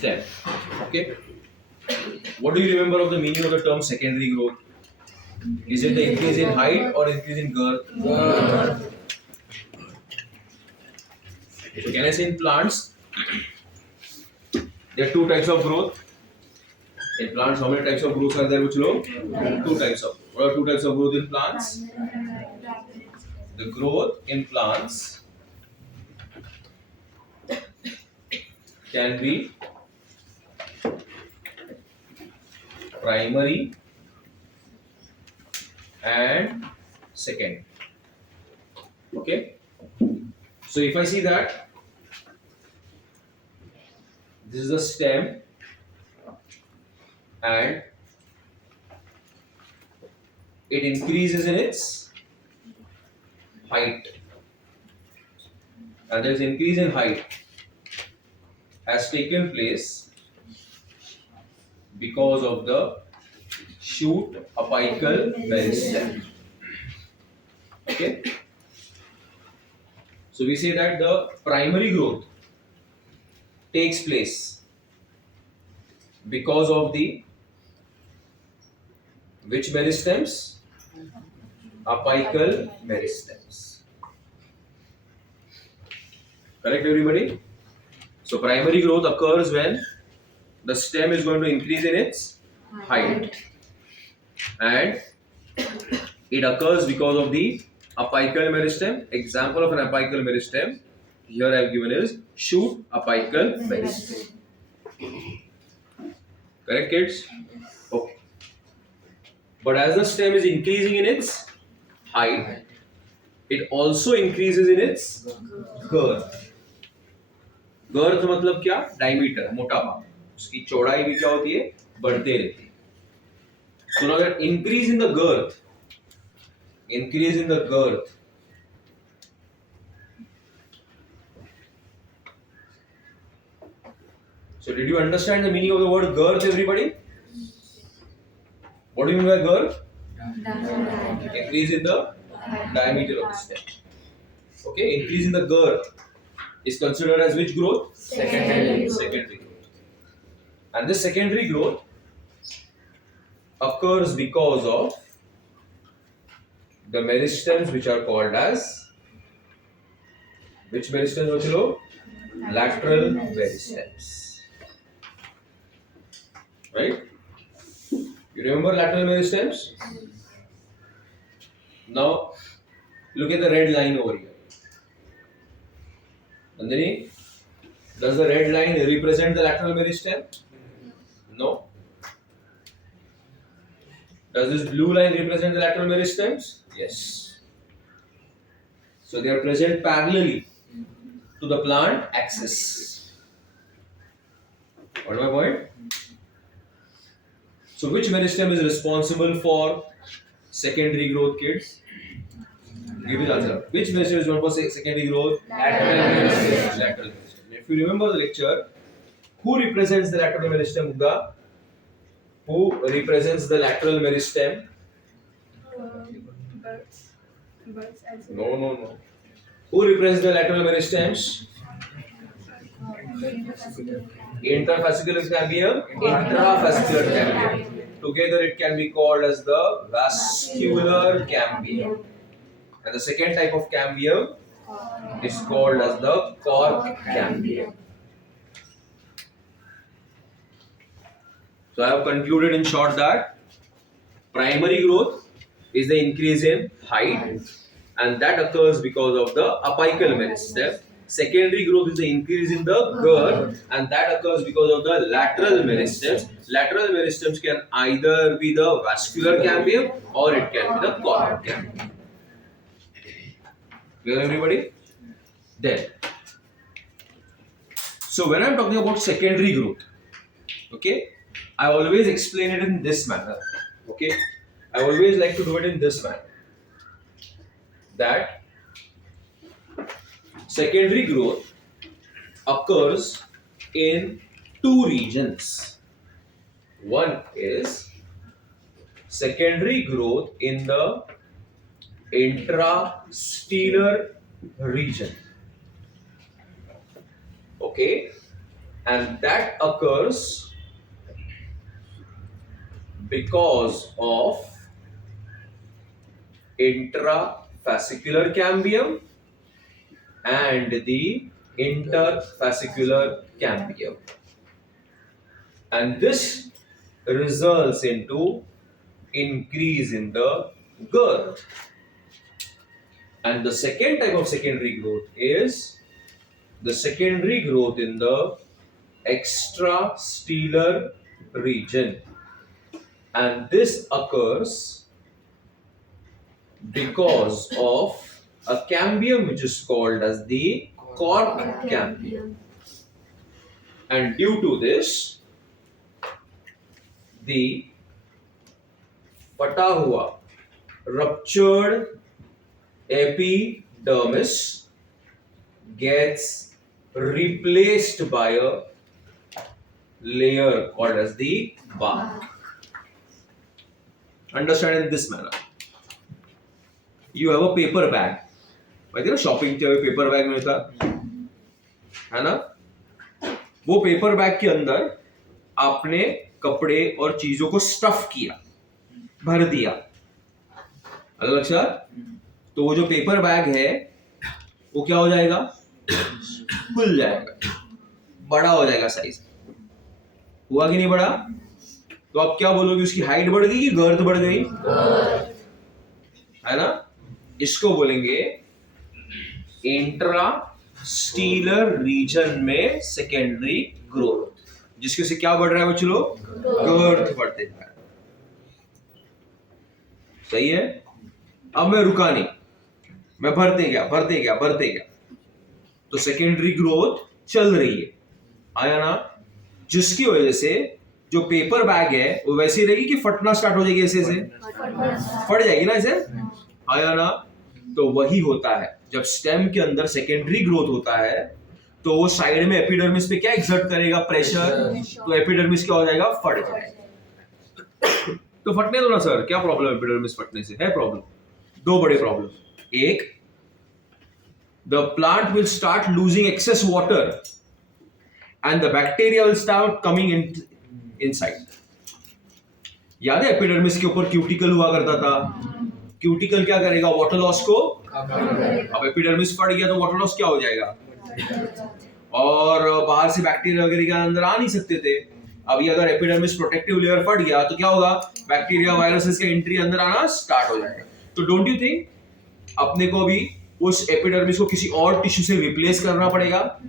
stem. Okay. What do you remember of the meaning of the term secondary growth? Is it the increase in height or increase in girth? So can I say in plants, there are two types of growth. In plants, how many types of growth are there, Uchlo? Two types of. What are two types of growth in plants? The growth in plants can be primary and second. Okay. So if I see that this is the stem and it increases in its height, and there is increase in height has taken place because of the shoot apical meristem. Okay. So we say that the primary growth takes place because of the which meristems? Apical meristems. Correct, everybody? So primary growth occurs when the stem is going to increase in its height, and it occurs because of the apical meristem. Example of an apical meristem here I have given is shoot apical meristem. Correct, kids? Okay. But as the stem is increasing in its height, it also increases in its girth. गर्थ मतलब क्या? Diameter, मोटापा. उसकी चौड़ाई भी क्या होती है? बढ़ते रहती है. So now that increase in the girth, so did you understand the meaning of the word girth, everybody? What do you mean by girth? Increase in the diameter of the stem. Okay, increase in the girth is considered as which growth? Secondary growth. And this secondary growth occurs because of the meristems which are called as which meristems, Ochilo? Lateral meristems. Right? You remember lateral meristems? Now look at the red line over here. Nandini, does the red line represent the lateral meristem? No. Does this blue line represent the lateral meristems? Yes. So they are present parallelly to the plant axis. What is my point? So which meristem is responsible for secondary growth, kids? Give it answer. Which meristem is responsible for secondary growth? Lateral meristem. If you remember the lecture, who represents the lateral meristem, Uda? Who represents the lateral meristem? No. Who represents the lateral meristems? Interfascicular cambium, intrafascicular cambium. Together it can be called as the vascular cambium. And the second type of cambium is called as the cork cambium. So I have concluded in short that primary growth is the increase in height, and that occurs because of the apical meristem. Secondary growth is the increase in the girth, and that occurs because of the lateral meristems. Lateral meristems can either be the vascular cambium or it can be the cork cambium. Clear, everybody? Then, so when I am talking about secondary growth, okay, I always explain it in this manner. Okay, I always like to do it in this manner. That secondary growth occurs in two regions. One is secondary growth in the intrastellar region. Okay, and that occurs because of intrafascicular cambium and the interfascicular cambium, and this results into increase in the girth. And the second type of secondary growth is the secondary growth in the extrastellar region, and this occurs because of a cambium which is called as the cork cambium, and due to this the फटा हुआ ruptured epidermis gets replaced by a layer called as the bark. Understand in this manner. You have a paper bag. माहिती है ना, shopping के paper bag मिलता है ना, वो पेपर बैग के अंदर आपने कपड़े और चीजों को स्टफ किया, भर दिया, अलग लक्षात। तो वो जो पेपर बैग है वो क्या हो जाएगा, खुल जाएगा, बड़ा हो जाएगा, साइज हुआ कि नहीं बड़ा। तो आप क्या बोलोगे, उसकी हाइट बढ़ गई कि गर्थ बढ़ गई, है ना। इसको बोलेंगे इंट्रास्टीलर रीजन में सेकेंडरी ग्रोथ, जिसके से क्या बढ़ रहा है बच्चों लोग, गर्थ बढ़ते जा रहा है। सही है। अब मैं रुका नहीं, मैं भरते गया, तो सेकेंडरी ग्रोथ चल रही है, आया ना, जिसकी वजह से जो पेपर बैग है वो वैसी रहेगी कि फटना स्टार्ट हो जाएगी, ऐसे फट जाएगी ना, ऐसे, आया ना। तो वही होता है जब स्टेम के अंदर सेकेंडरी ग्रोथ होता है, तो वो साइड में एपिडर्मिस पे क्या एक्सर्ट करेगा, प्रेशर, तो एपिडर्मिस क्या हो जाएगा, फट जाएगा। तो फटने दो ना सर, क्या प्रॉब्लम है एपिडर्मिस फटने से, है प्रॉब्लम, दो बड़े प्रॉब्लम। एक, the plant will start losing excess water and the bacteria will start coming inside. याद है एपिडर्मिस के ऊपर क्यूटिकल हुआ करता था, क्यूटिकल क्या करेगा, वाटर लॉस को, अब एपिडर्मिस फट गया तो वाटर लॉस क्या हो जाएगा, और बाहर से बैक्टीरिया वगैरह के अंदर आ नहीं सकते थे। अभी अगर एपिडर्मिस प्रोटेक्टिव लेयर फट गया तो क्या होगा, बैक्टीरिया वायरसेस का एंट्री अंदर आना स्टार्ट हो जाएगा। तो डोंट यू थिंक अपने को भी उस एपिडर्मिस को किसी और टिश्यू से रिप्लेस करना पड़ेगा।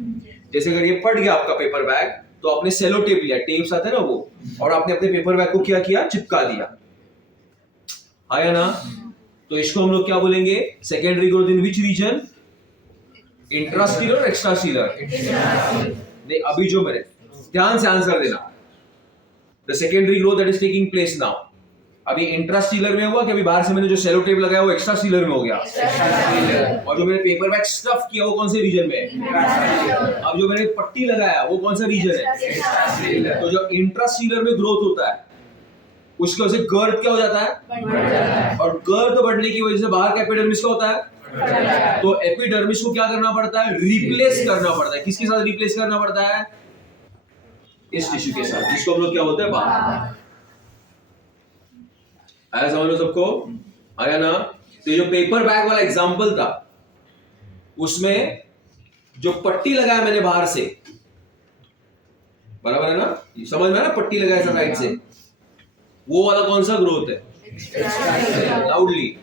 जैसे अगर ये फट गया आपका पेपर बैग, तो आपने सेलो टेप लिया, टेप्स आते हैं ना वो, और आपने अपने पेपर बैग को क्या किया, चिपका दिया, आया ना। तो इसको हम लोग क्या बोलेंगे, secondary growth in which region, intrastelar और एक्स्ट्रास्टीलर। नहीं, अभी जो मैंने, ध्यान से आंसर देना, the secondary growth that is taking place now, अभी इंट्रास्टीलर में हुआ कि अभी बाहर से मैंने जो सेलो टेप लगाया वो एक्स्ट्रास्टीलर में हो गया, और जो मैंने पेपर बैग स्टफ किया वो कौन से रीजन में, अब जो मैंने पट्टी लगाया वो कौन सा रीजन है। तो जो इंट्रास्टीलर में ग्रोथ होता है उसकी वजह से गर्थ क्या हो जाता है, और गर्थ बढ़ने की वजह से बाहर का एपिडर्मिस क्या होता है, तो एपिडर्मिस को क्या करना पड़ता है, रिप्लेस करना पड़ता है। किसके साथ रिप्लेस करना पड़ता है, इस टिश्यू के साथ, जिसको हम लोग क्या बोलते हैं, बाहर। आया समझ लो सबको, आया ना। तो जो पेपर बैग वाला एग्जांपल था उसमें जो पट्टी लगाया मैंने बाहर से, बराबर है ना, समझ में आया ना, पट्टी लगाया था साइड से, वो वाला कौन सा ग्रोथ है, लाउडली,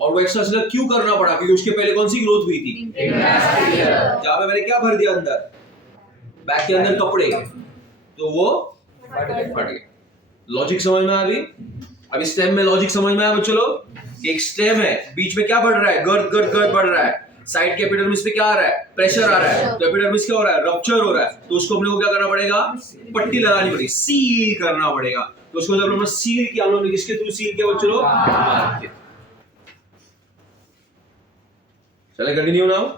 और वो एक्स्ट्रासेलुलर क्यों करना पड़ा, क्योंकि उसके पहले कौन सी ग्रोथ हुई थी, जहां पे मैंने क्या भर दिया अंदर, बैग के अंदर कपड़े, तो वो फट गया। लॉजिक समझ में आ गई। अभी स्टेम में लॉजिक समझ में आया बच्चों लोग, एक स्टेम है, बीच में क्या बढ़ रहा है, गर्थ बढ़ रहा है, साइड के एपिडर्मिस पे क्या आ रहा है, प्रेशर आ रहा है, तो एपिडर्मिस क्या हो रहा है, रप्चर हो रहा है, तो उसको अपने को क्या करना पड़ेगा, पट्टी लगानी पड़ेगी, सील करना पड़ेगा। तो उसको जब हमने सील किया, हम लोग ने किसके थ्रू सील किया बच्चों लोग, चले continue now.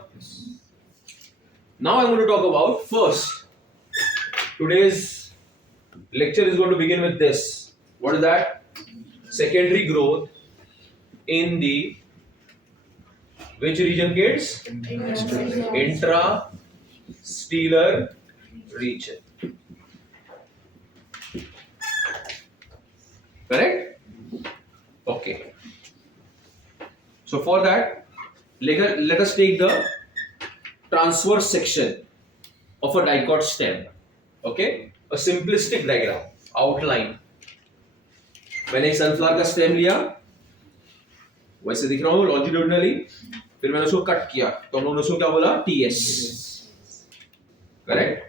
Now I want to talk about first. Today's lecture is going to begin with this. What is that? Secondary growth in the which region, kids? Intracellular Steeler region. Correct? Okay. So for that, let us take the transverse section of a dicot stem. Okay? A simplistic diagram, outline. मैंने एक sunflower का stem लिया, वैसे दिख रहा हूँ लॉन्जिट्यूडनली, फिर मैंने उसको कट किया, तो हम लोगों ने उसको क्या बोला? TS. करेक्ट?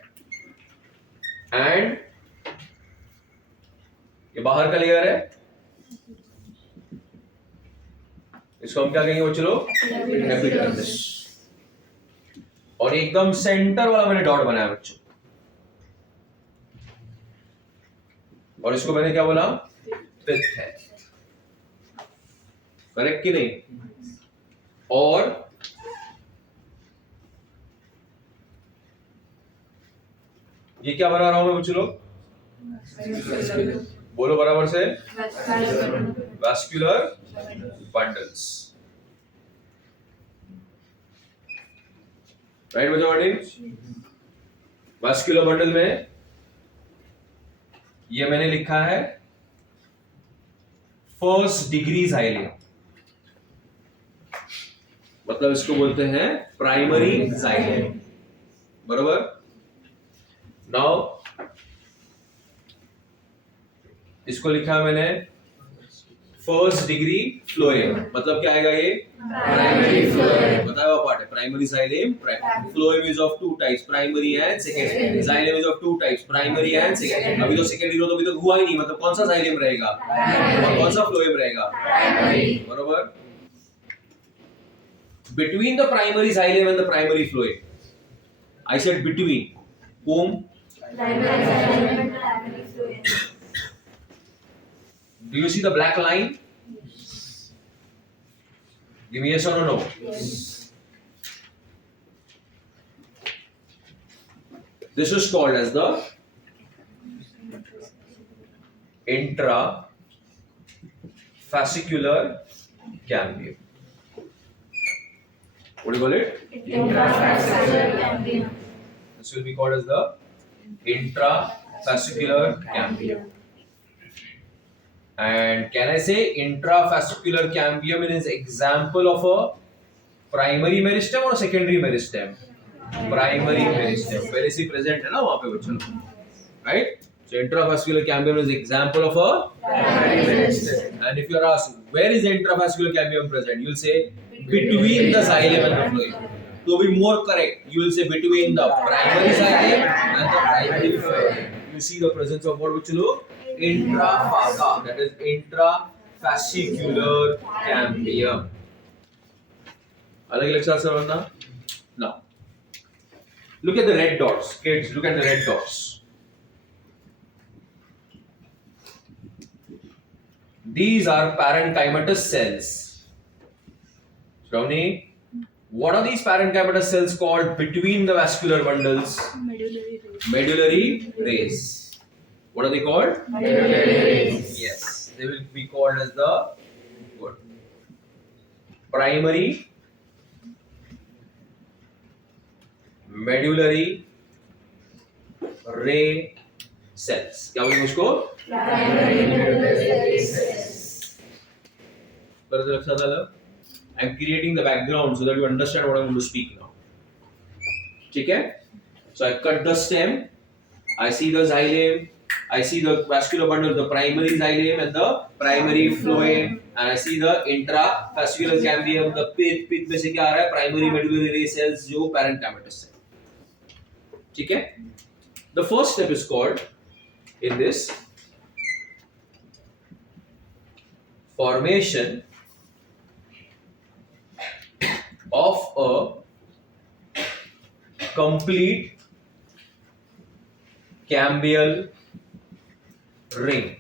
एंड ये बाहर का लेयर है, इसको हम क्या कहेंगे बच्चों? एपिडर्मिस. और एकदम सेंटर वाला मैंने डॉट बनाया बच्चों, और इसको मैंने क्या बोला? पिथ है. करेक्ट कि नहीं? और ये क्या बना रहा हूं मैं बच्चों? बोलो बराबर से. Vascular bundles. राइट बच्चों? वैस्कुलर बंडल में ये मैंने लिखा है फर्स्ट डिग्री जाइलेम, मतलब इसको बोलते हैं प्राइमरी जाइलेम. बराबर? नाउ इसको लिखा मैंने फर्स्ट डिग्री फ्लोएम, मतलब क्या आएगा ये? Primary phloem. बताया हुआ पार्ट है. Primary xylem, phloem is of two types, primary and secondary. Xylem is of two types, primary and secondary. अभी तो सेकेंडरी ग्रोथ अभी तक हुआ ही नहीं, मतलब कौन सा जाइलेम रहेगा और कौन सा फ्लोएम रहेगा? प्राइमरी. बरोबर? Between the primary xylem and the primary phloem, I said between whom? Primary xylem and primary phloem. Do you see the black line? Give me yes or no. Yes. This is called as the intrafascicular cambium. What do you call it? Intrafascicular cambium. This will be called as the intrafascicular cambium. And can I say intrafascicular cambium is an example of a primary meristem or a secondary meristem? Primary meristem. Where is he present? है ना वहाँ पे बच्चों? Right? So intrafascicular cambium is an example of a primary meristem. And if you are asked where is the intrafascicular cambium present, you will say between the xylem and the phloem. To be more correct, you will say between the primary xylem and the primary phloem. You see the presence of what which look? Intrafascicular. That is intrafascicular cambium. अलग साथ समझना. Now, look at the red dots. Kids, look at the red dots. These are parenchymatous cells. Shravani, what are these parenchymatous cells called between the vascular bundles? Medullary rays. Medullary rays. What are they called? Medullary rays. Yes, they will be called as the primary medullary ray cells. क्या बोलेंगे उसको? Primary medullary rays. I'm creating the background so that you understand what I'm going to speak now. ठीक है? So I cut the stem. I see the xylem. I see the vascular bundle, the primary xylem and the primary phloem, and I see the intrafascicular cambium. The pith में से क्या आ रहा है? Primary medullary ray cells जो parenchymatous है. ठीक है? The first step is called in this formation of a complete cambial ring.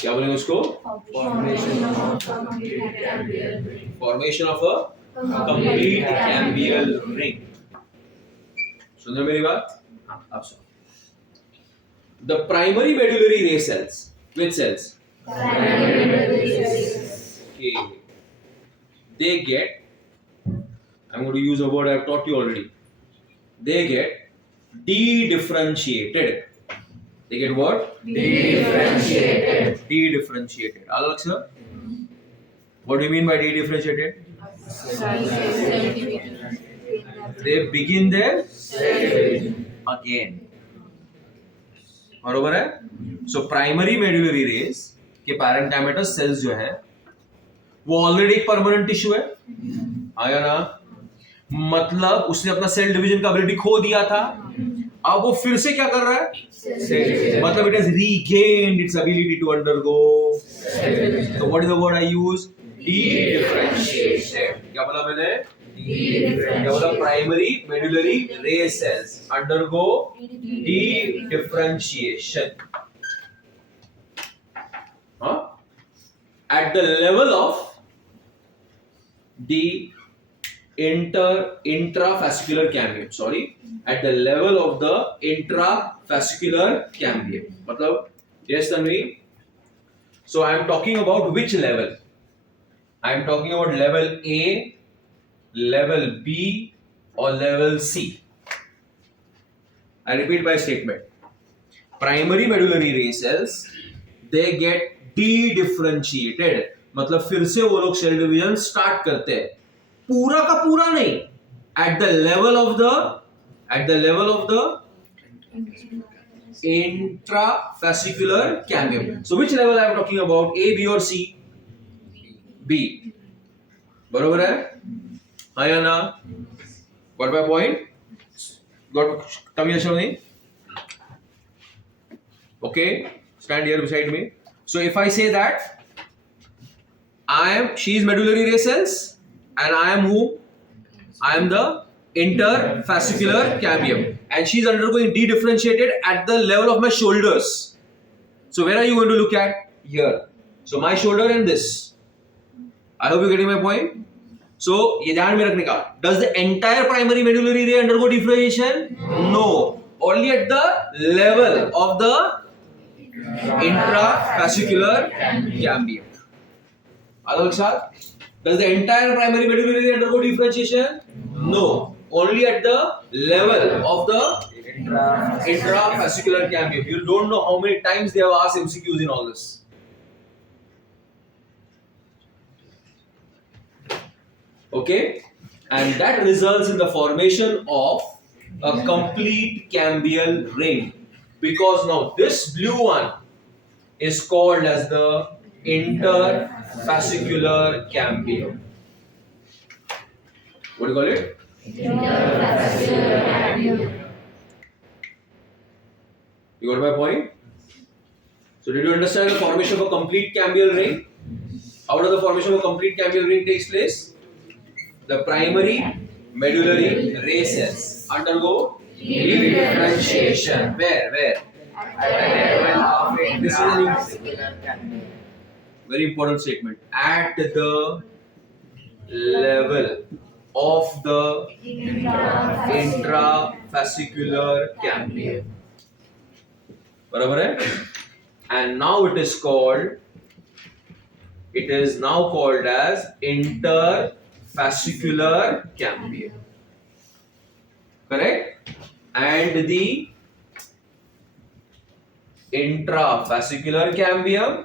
क्या बोलेंगे उसको? Formation of a complete cambial ring. Formation of a complete cambial ring. सुन रहे मेरी बात? हाँ, अब सुनो. The primary medullary ray cells. Which cells? Primary medullary rays. Okay. They get, I'm going to use a word I've taught you already. they get de-differentiated. They get what? Differentiated. De-differentiated. Alak sir? What do you mean by de-differentiated? They begin their again. बरोबर है? So primary medullary rays के parenchymatous cells जो है वो already एक permanent tissue है, आया ना? मतलब उसने अपना सेल डिवीजन का एबिलिटी खो दिया था, अब वो फिर से क्या कर रहा है? मतलब it has regained its ability to undergo. So what is the word I use? De-differentiation. क्या बोला मैंने? क्या बोला? Primary medullary ray cells undergo de-differentiation. Huh? At the level of the intravascular cambium. Sorry, at the level of the intravascular cambium. मतलब yes, Tanvi. So I am talking about which level? I am talking about level A, level B, or level C. I repeat my statement. Primary medullary ray cells, they get de-differentiated. मतलब फिर से वो लोग cell division start करते हैं, पूरा का पूरा नहीं, at the level of the intravascular cambium. So which level I am talking about? A, B or C? B. बरोबर है? आया ना? Got my point? Got? Come here, Shalini. Okay, stand here beside me. So if I say that she is medullary ray cells, and I am who? I am the interfascicular cambium, and she is undergoing de-differentiated at the level of my shoulders. So where are you going to look at? Here. So my shoulder and this. I hope you're getting my point. So ये ध्यान में रखने का. Does the entire primary medullary ray undergo differentiation? No. Only at the level of the intravascular cambium. Does the entire primary medullary ray undergo differentiation? No. Only at the level of the intravascular cambium. You don't know how many times they have asked MCQs in all this. Okay? And that results in the formation of a complete cambial ring. Because now this blue one is called as the interfascicular cambium. What do you call it? You got my point? So did you understand the formation of a complete cambial ring? How does the formation of a complete cambial ring takes place? The primary medullary ray cells undergo de-differentiation. Where? This is an very important statement. At the level of the intravascular cambium. बराबर है? And now it is now called as interfascicular cambium. Correct? And the intravascular cambium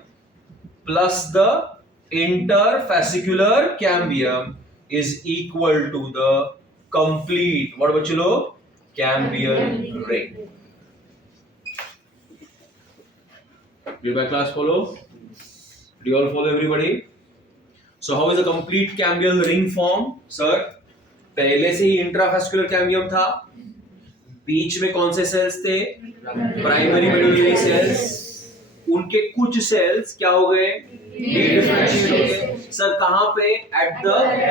plus the interfascicular cambium is equal to the complete, what बच्चे लोग? Cambial ring. Did my class follow? Do you all follow, everybody? So how is a complete cambial ring form, sir? पहले से ही इंट्राफैस्कुलर cambium था, बीच में कौन से cells थे? Primary medullary cells. उनके कुछ सेल्स क्या हो गए? डिफरेंशिएट हो गए. सर कहां पे? At the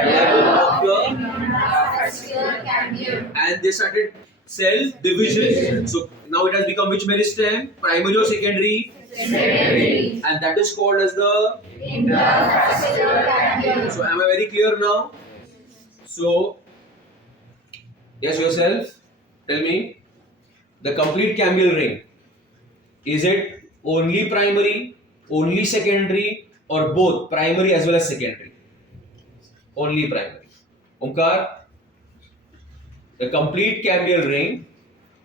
level of the and they started cell division. So now it has become which meristem? Primary or secondary? Secondary. And that is called as the interfascicular cambium. So am I very clear now? So yes, yourself, tell me, the complete cambial ring, is it only primary, only secondary, or both primary as well as secondary? Only primary. Omkar? The complete cambial ring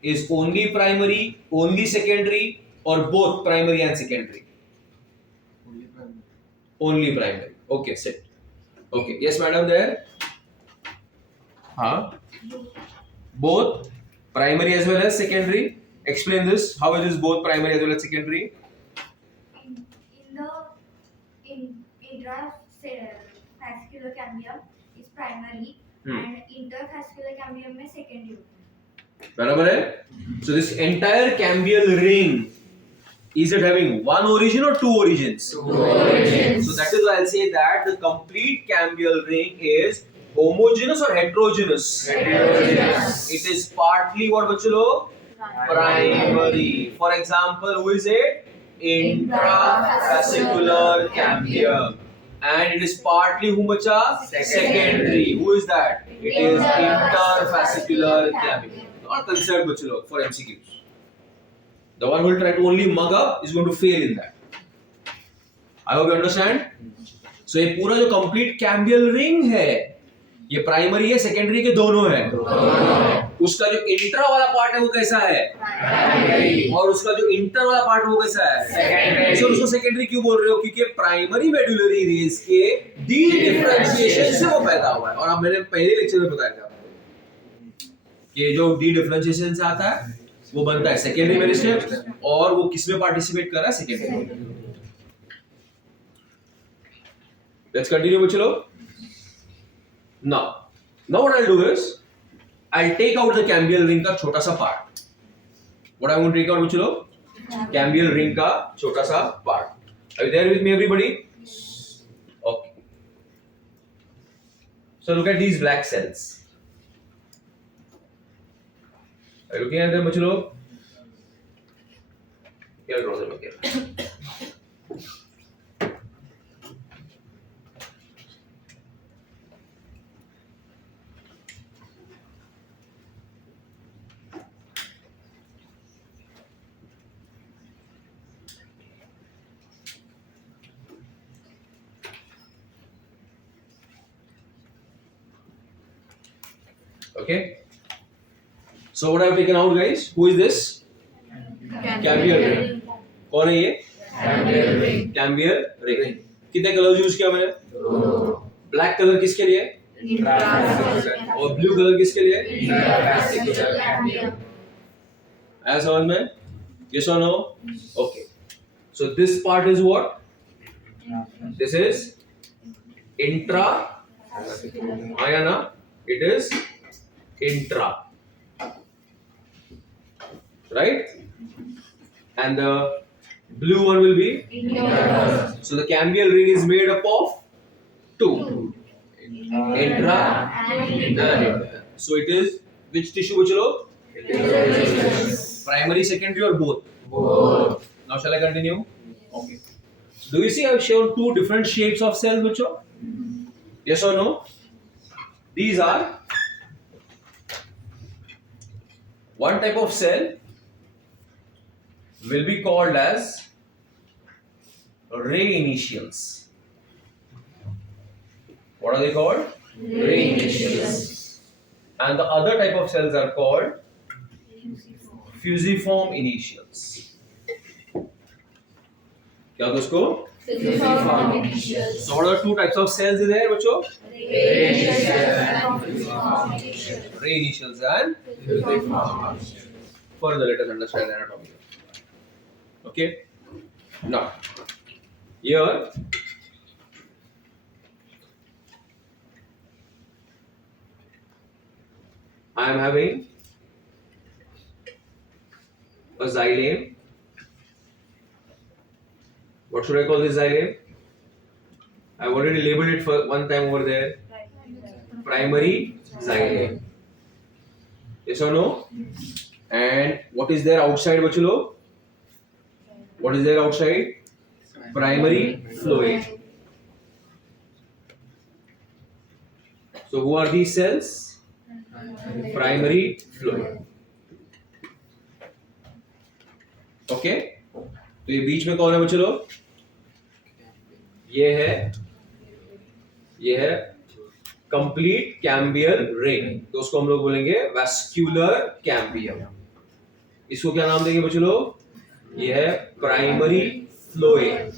is only primary, only secondary, or both primary and secondary? Only primary. Okay, sit. Okay, yes, madam, there? Huh? Both primary as well as secondary. Explain this. How it is both primary as well as secondary? In the intrafascicular cambium is primary and interfascicular cambium में secondary. बराबर है? So this entire cambial ring, is it having one origin or two origins? Two origins. So that is why I'll say that the complete cambial ring is homogeneous or heterogeneous? Heterogeneous. It is partly what बच्चों लोग? Primary. For example, who is it? Intrafascicular cambium. And it is partly whom bacha? Secondary. Who is that? It is interfascicular cambium. Not considered बच्चों लोग for MCQs. The one who will try to only mug up is going to fail in that. I hope you understand. So ये पूरा जो complete cambial ring है, ये primary है, secondary के दोनों है. उसका जो इंट्रा वाला पार्ट है वो कैसा है? प्राइमरी. और उसका जो इंटर वाला पार्ट वो कैसा है? सेकेंडरी. तो उसको सेकेंडरी क्यों बोल रहे हो? क्योंकि प्राइमरी मेडुलरी रेस के डी डिफरेंशिएशन से वो पैदा हुआ है. और अब मैंने पहले लेक्चर में बताया था कि जो डी डिफरेंशिएशन से आता है वो बनता है सेकेंडरी मेरिस्टेम, और वो किसमें पार्टिसिपेट कर रहा है? सेकेंडरी. लेट्स कंटिन्यू बच्चों. Now what I'll do is I'll take out the cambial ring का छोटा सा part. What I want to take out बच्चों? Cambial ring का छोटा सा part. Are you there with me, everybody? Okay. So look at these black cells. Are you looking at them बच्चों? Here, draw them again. Okay. So what I have taken out, guys? Who is this? Cambial ring. कौन है ये? Cambial ring. Cambial ring. कितने colours use किया मैंने? Black colour किसके लिए? और ब्लू कलर किसके लिए? आया समझ में? Yes or no? Okay. So this part is what? This is intra. आया ना? It is intra, right? And the blue one will be inter. So the cambial ring is made up of two, intra and inter. So it is which tissue bachalo? Primary, secondary, or both? Both. Now shall I continue? Okay. So do you see I have shown two different shapes of cells bachalo? Yes or no? These are one type of cell will be called as ray initials. What are they called? Ray initials. And the other type of cells are called fusiform initials. क्या दोस्तों? Fusiform initials. So what are two types of cells is there बच्चों? Ray initials and fusiform initials. Ray initials and further let us understand anatomy. Okay. Now here I am having a xylem. What should I call this xylem? I have already labeled it for one time over there. Primary xylem. Yes or no? And what is there outside bachalo? What is there outside? Primary fluid. So who are these cells? Primary fluid. Okay? तो ये बीच में कौन है बच्चों लोग? ये है complete cambial ring, तो उसको हम लोग बोलेंगे वैस्कुलर कैम्बियम। इसको क्या नाम देंगे बच्चों लोग? ये है प्राइमरी फ्लोएम,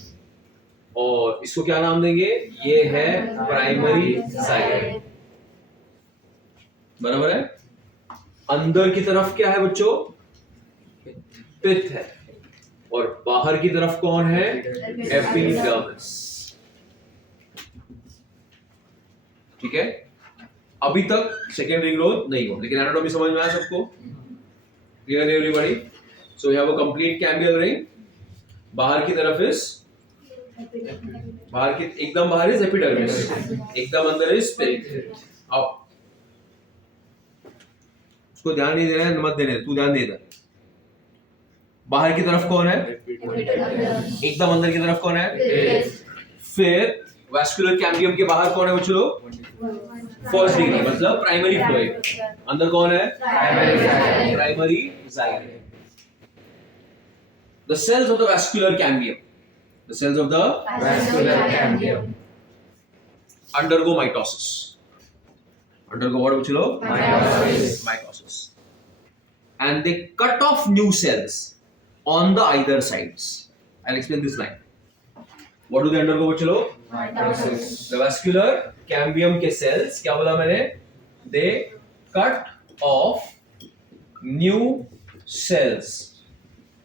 और इसको क्या नाम देंगे? ये है प्राइमरी जाइलम। बराबर है। अंदर की तरफ क्या है बच्चों? पित्त है, और बाहर की तरफ कौन है? एपिडर्मिस। ठीक है, अभी तक सेकेंडरी ग्रोथ नहीं हो, लेकिन एनाटॉमी समझ में आया सबको? Clear everybody? So you have a complete cambial ring, बाहर की तरफ इज, बाहर की एकदम बाहर इज एपिडर्मिस, एकदम अंदर इज पित्त। अब उसको ध्यान नहीं देना है, मत देने, तू ध्यान दे इधर। बाहर की तरफ कौन है? एकदम अंदर की तरफ कौन है? फिर वैस्कुलर कैम्बियम के बाहर कौन है बच्चों? फर्स्ट डिग्री, मतलब प्राइमरी फ्लोएम। अंदर कौन है? Primary xylem. The cells of the vascular cambium, the cells of the vascular cambium undergo mitosis. Undergo what bachlo? Mitosis. Mitosis. And they cut off new cells on the either sides. I'll explain this line. What do they undergo bachlo? mitosis The vascular cambium के cells, क्या बोला मैंने? They cut off new cells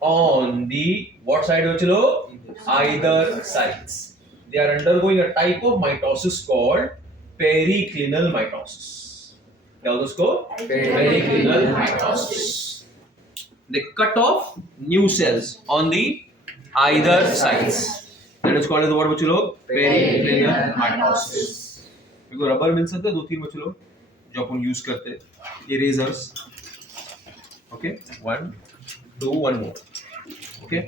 on the what side bachlo? Either sides. They are undergoing a type of mitosis called periclinal mitosis. क्या होता है उसको? Periclinal mitosis. They cut off new cells on the either sides. That is called as what बच्चों लोग? Periclinal mitosis. देखो rubber मिल सकता है दो तीन बच्चों लोग जो अपन यूज करते हैं, erasers. Okay, 1 2 1 more. Okay.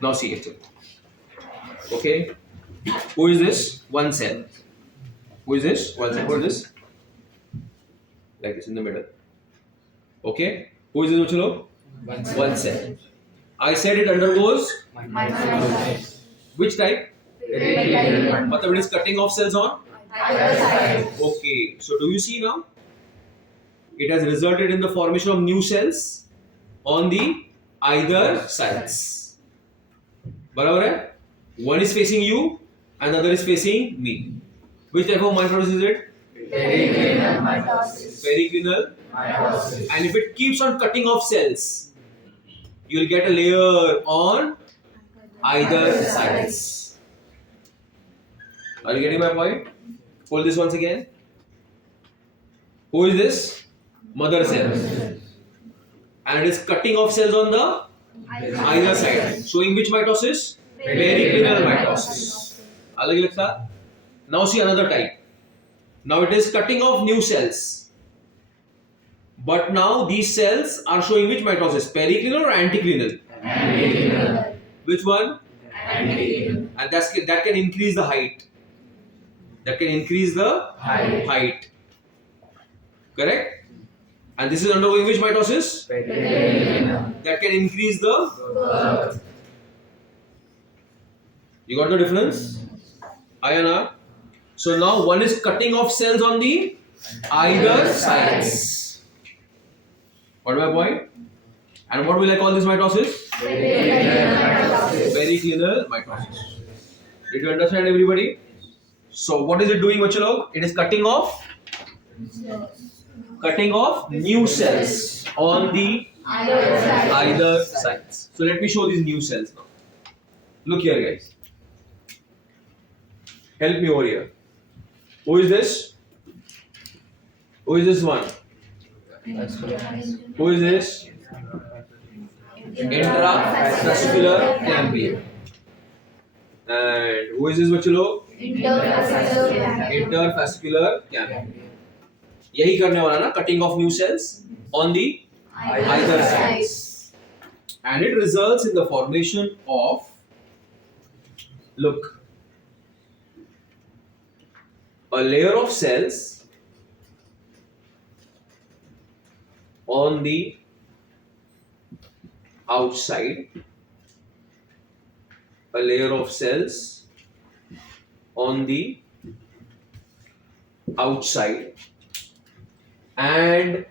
Now see it. Okay. Who is this? One cell. Who is this? One cell. Who is this? Like this in the middle. Okay. Who is this bachalo? One cell. I said it undergoes mitosis which type? periclinal Matlab it is cutting off cells on? either side Okay. So do you see now? It has resulted in the formation of new cells on the either sides. बराबर है? One is facing you and the other is facing me. Which type of mitosis is it? periclinal mitosis Periclinal. mitosis And if it keeps on cutting off cells, you will get a layer on either sides. Are you getting my point? Hold this once again. Who is this? Mother cell. And it is cutting off cells on the either side, showing which mitosis? Periclinal mitosis. अलग अलग था. Now see another type. Now it is cutting off new cells. But now these cells are showing which mitosis? Periclinal or anticlinal? anticlinal Which one? anticlinal And that can increase the height. That can increase the height. Correct? And this is undergoing which mitosis? periclinal That can increase the. growth You got the difference? I and R. So now one is cutting off cells on the either sides. What my point? And what will I call this mitosis? periclinal mitosis Periclinal mitosis. Did you understand, everybody? So what is it doing, bachcho log? It is cutting off new cells on the either sides. So let me show these new cells now. Look here, guys. Help me over here. Who is this? Who is this one? Who is this? Intravascular cambium. And who is this bachcho log? Intervascular cambium. यही करने वाला ना, cutting off new cells on the either sides. And it results in the formation of, look, a layer of cells on the outside, a layer of cells on the outside and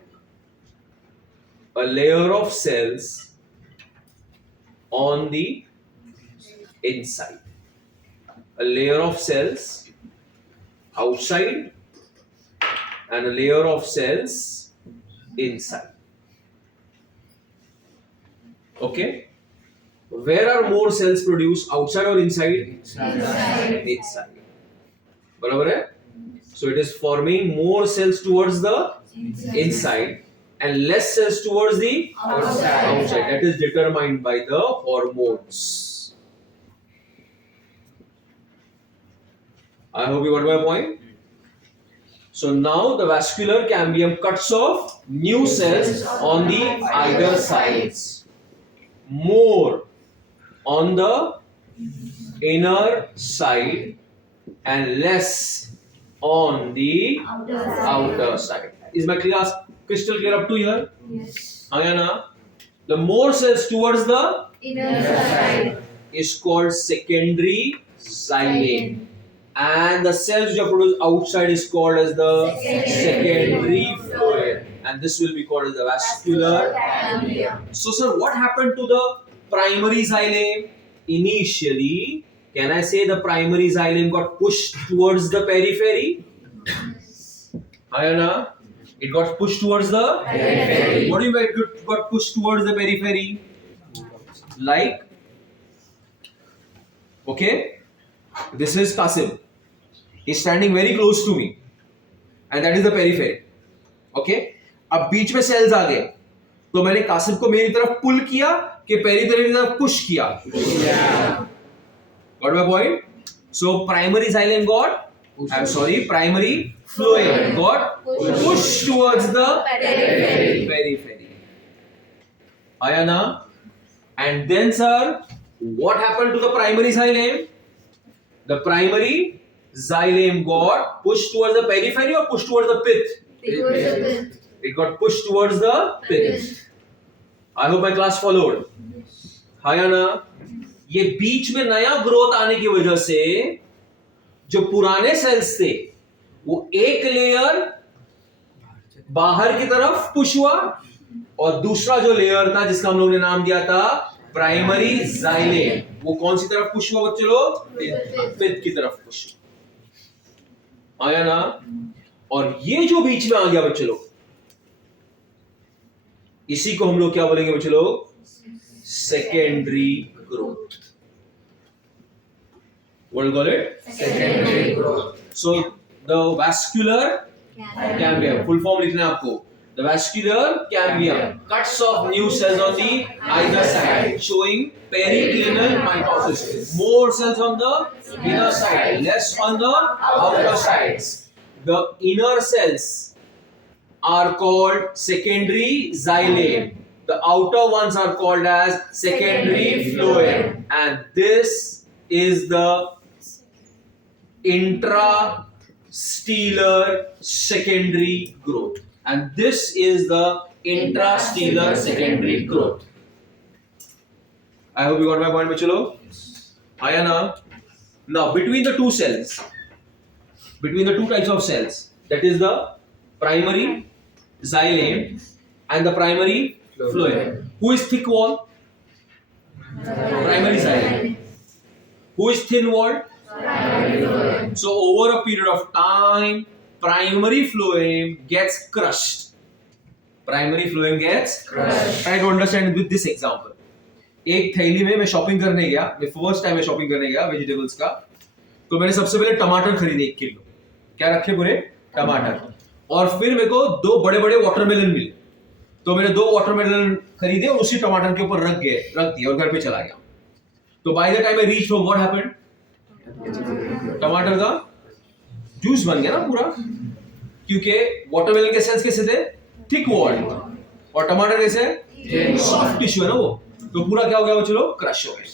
a layer of cells on the inside. A layer of cells outside and a layer of cells inside. Okay? Where are more cells produced, outside or inside? Inside. Inside. बराबर है? So it is forming more cells towards the inside and less cells towards the Outside. That is determined by the hormones. I hope you got my point. So now the vascular cambium cuts off new cells on the either sides. More on the inner side and less on the outer side. Is my class crystal clear up to here? Yes. Ayana, the more cells towards the Inner side. is called secondary xylem, and the cells which are produced outside is called as the secondary fluid, and this will be called as the vascular. cambium. So, sir, what happened to the primary xylem? Initially, can I say the primary xylem got pushed towards the periphery? Ayana, it got pushed towards the Periphery. What do you mean it got pushed towards the periphery? Like, okay, this is Qasim. He's standing very close to me, and that is the periphery. Okay, अब बीच में cells आ गए, तो मैंने कासिम को मेरी तरफ पुल किया कि पेरिफेरी की तरफ पुश किया. Got my point? So primary xylem got, primary phloem got pushed towards the periphery. Ayana, and then sir, what happened to the primary xylem? The primary xylem got pushed towards the periphery or pushed towards the pith? It got pushed towards the pith. I hope my class followed. Ayana, ये बीच में नया growth आने की वजह से जो पुराने sales थे वो एक लेयर बाहर की तरफ पुश हुआ और दूसरा जो लेयर था जिसका हम लोग ने नाम दिया था प्राइमरी xylem, वो कौन सी तरफ पुश हुआ बच्चे लोग? पिथ की तरफ पुश आया ना. और ये जो बीच में आ गया बच्चे लोग, इसी को हम लोग क्या बोलेंगे बच्चे लोग? Secondary growth. What do you call it? Secondary growth. So the vascular cambium, full form लिखना है आपको. The vascular cambium cuts off new cells on the either side, showing periclinal mitosis. More cells on the inner side, less on the outer sides. The inner cells are called secondary xylem. The outer ones are called as secondary phloem, and this is the intrastellar secondary growth, and this is the intrastellar secondary growth. I hope you got my point, Michelo. Ayana. Now between the two cells, between the two types of cells, that is the primary xylem and the primary phloem. Who is thick wall? Primary xylem. Who is thin wall? So over a period of time, primary phloem gets crushed. Primary phloem gets Crushed. Try to understand with this example. एक थैली में मैं shopping करने गया, मैं first time मैं shopping करने गया वेजिटेबल्स का, तो मैंने सबसे पहले टमाटर खरीदे 1 किलो. क्या रखे पूरे? टमाटर. और फिर मेरे को 2 बड़े बड़े वाटरमेलन मिले, तो मैंने 2 वाटरमेलन खरीदे और उसी टमाटर के ऊपर रख दिया और घर पे चला गया. तो by the time I reach home, what happened? टमाटर का जूस बन गया ना पूरा, क्योंकि वाटरमेलन के सेल्स कैसे थे? थिक वॉल, और टमाटर कैसे? सॉफ्ट टिश्यू है ना वो, तो पूरा क्या हो गया बच्चों लोग? क्रश हो गया.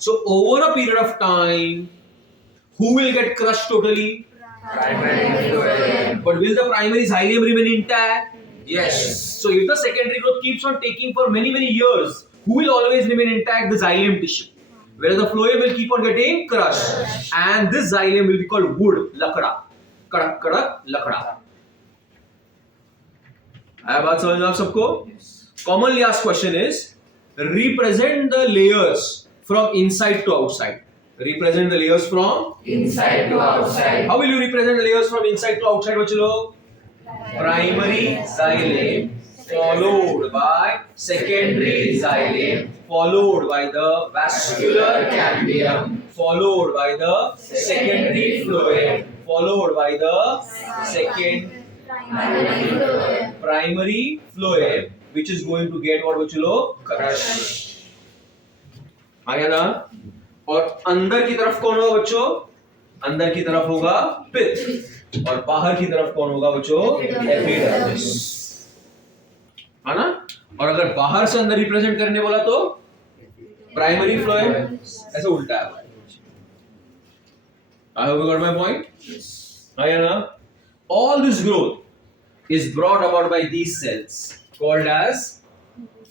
So over a period of time, who will get crushed totally? Primary phloem. But will the primary xylem remain intact? Yes. So if the secondary growth keeps on taking for many years, who will always remain intact? The xylem tissue. whereas the phloem will keep on getting crushed, and this xylem will be called wood, lakda, kadak kadak lakda. आया बात समझ में आप सबको? Commonly asked question is represent the layers from inside to outside. Represent the layers from Inside to outside. How will you represent the layers from inside to outside, बच्चे लोग? Primary xylem followed by secondary xylem followed by the vascular cambium followed by the secondary phloem followed by the second primary phloem which is going to get what बच्चे लोग? Crushed. आ गया ना? और अंदर की तरफ कौन होगा बच्चों? अंदर की तरफ होगा पित्त और बाहर की तरफ कौन होगा बच्चों? एपिडर्मिस, है ना? और अगर बाहर से अंदर रिप्रेजेंट करने बोला तो प्राइमरी फ्लोएम, ऐसे उल्टा है. I hope you got my point. है ना? All this growth is brought about by these cells called as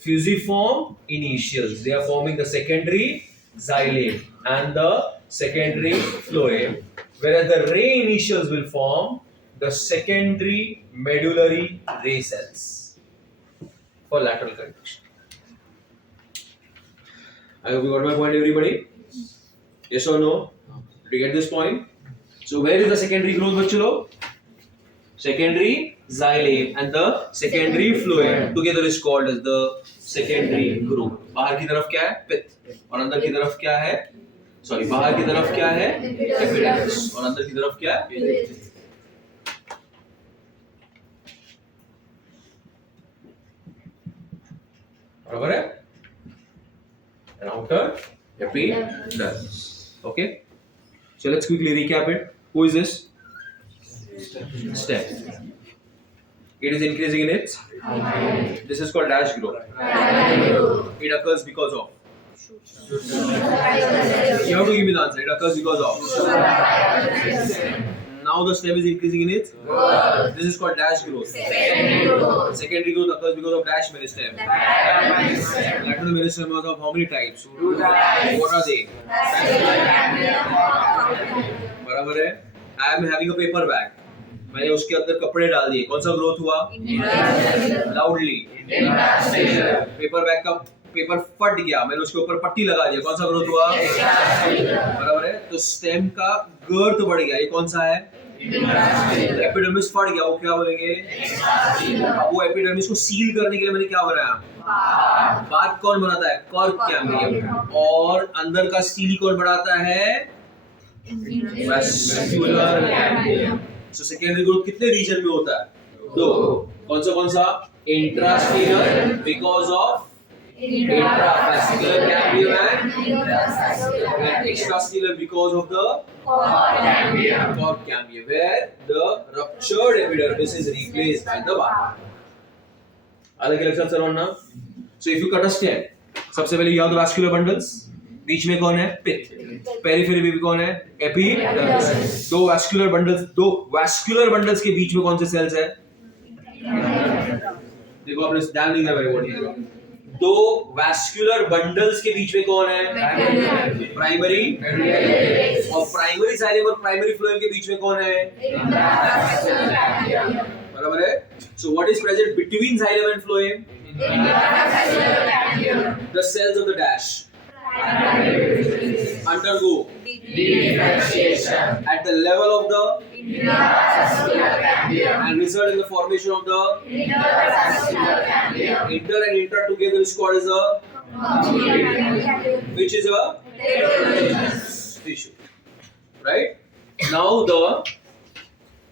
fusiform initials. They are forming the secondary xylem and the secondary phloem, whereas the ray initials will form the secondary medullary ray cells for lateral conduction. I hope you got my point, everybody. Yes or no? Did you get this point? So where is the secondary growth, bachcho? Secondary xylem and the secondary phloem together is called as the secondary growth. बाहर की तरफ क्या है? पित्त. और अंदर की तरफ क्या है? सॉरी, बाहर की तरफ क्या है? एपिडर्मिस. और अंदर की तरफ क्या है? बराबर है? And outer epidermis. Okay. So let's quickly recap it. Who is this? Stem. It is increasing in its. This is called dash growth. It occurs because of. You have to give me the answer. It occurs because of. Now the stem is increasing in its. This is called dash growth. Secondary growth occurs because of dash meristem. Lateral meristem is of how many types? What are they? बराबर है. I am having a paper bag. मैंने उसके अंदर कपड़े डाल दिए. कौन सा ग्रोथ हुआ? Loudly. पेपर बैग का पेपर फट गया. मैंने उसके ऊपर पट्टी लगा दिया. कौन सा ग्रोथ हुआ? बराबर है. तो स्टेम का गर्थ बढ़ गया. ये कौन सा है? एपिडर्मिस फट गया. वो क्या बोलेंगे? अब वो एपिडर्मिस को सील करने के लिए मैंने क्या बनाया? बात कौन बनाता है? Cork cambium. और अंदर का सील कौन बनाता है? Vascular cambium. So secondary growth कितने रीजन में होता है? दो. कौन सा? Intrastelar because of intravascular cambium and extracellular because of the cork cambium, where the ruptured epidermis is replaced by the bark. अलग अलग चल रहा ना. So if you cut a stem, सबसे पहले you have the vascular bundles. बीच में कौन है? पित्त. पेरिफेरी में भी कौन है? एपिडर्मिस. दो vascular bundles के बीच में कौन से सेल्स है? देखो आपने ध्यान नहीं दिया मेरे को. दो वैस्कुलर बंडल्स के बीच में कौन है? प्राइमरी. और प्राइमरी xylem और प्राइमरी फ्लोएम के बीच में कौन है? बराबर है. So what is present between xylem and phloem? The cells of the dash undergo differentiation at the level of the and result in the formation of the inter and intra together is called as a which is a tissue. Right? Now the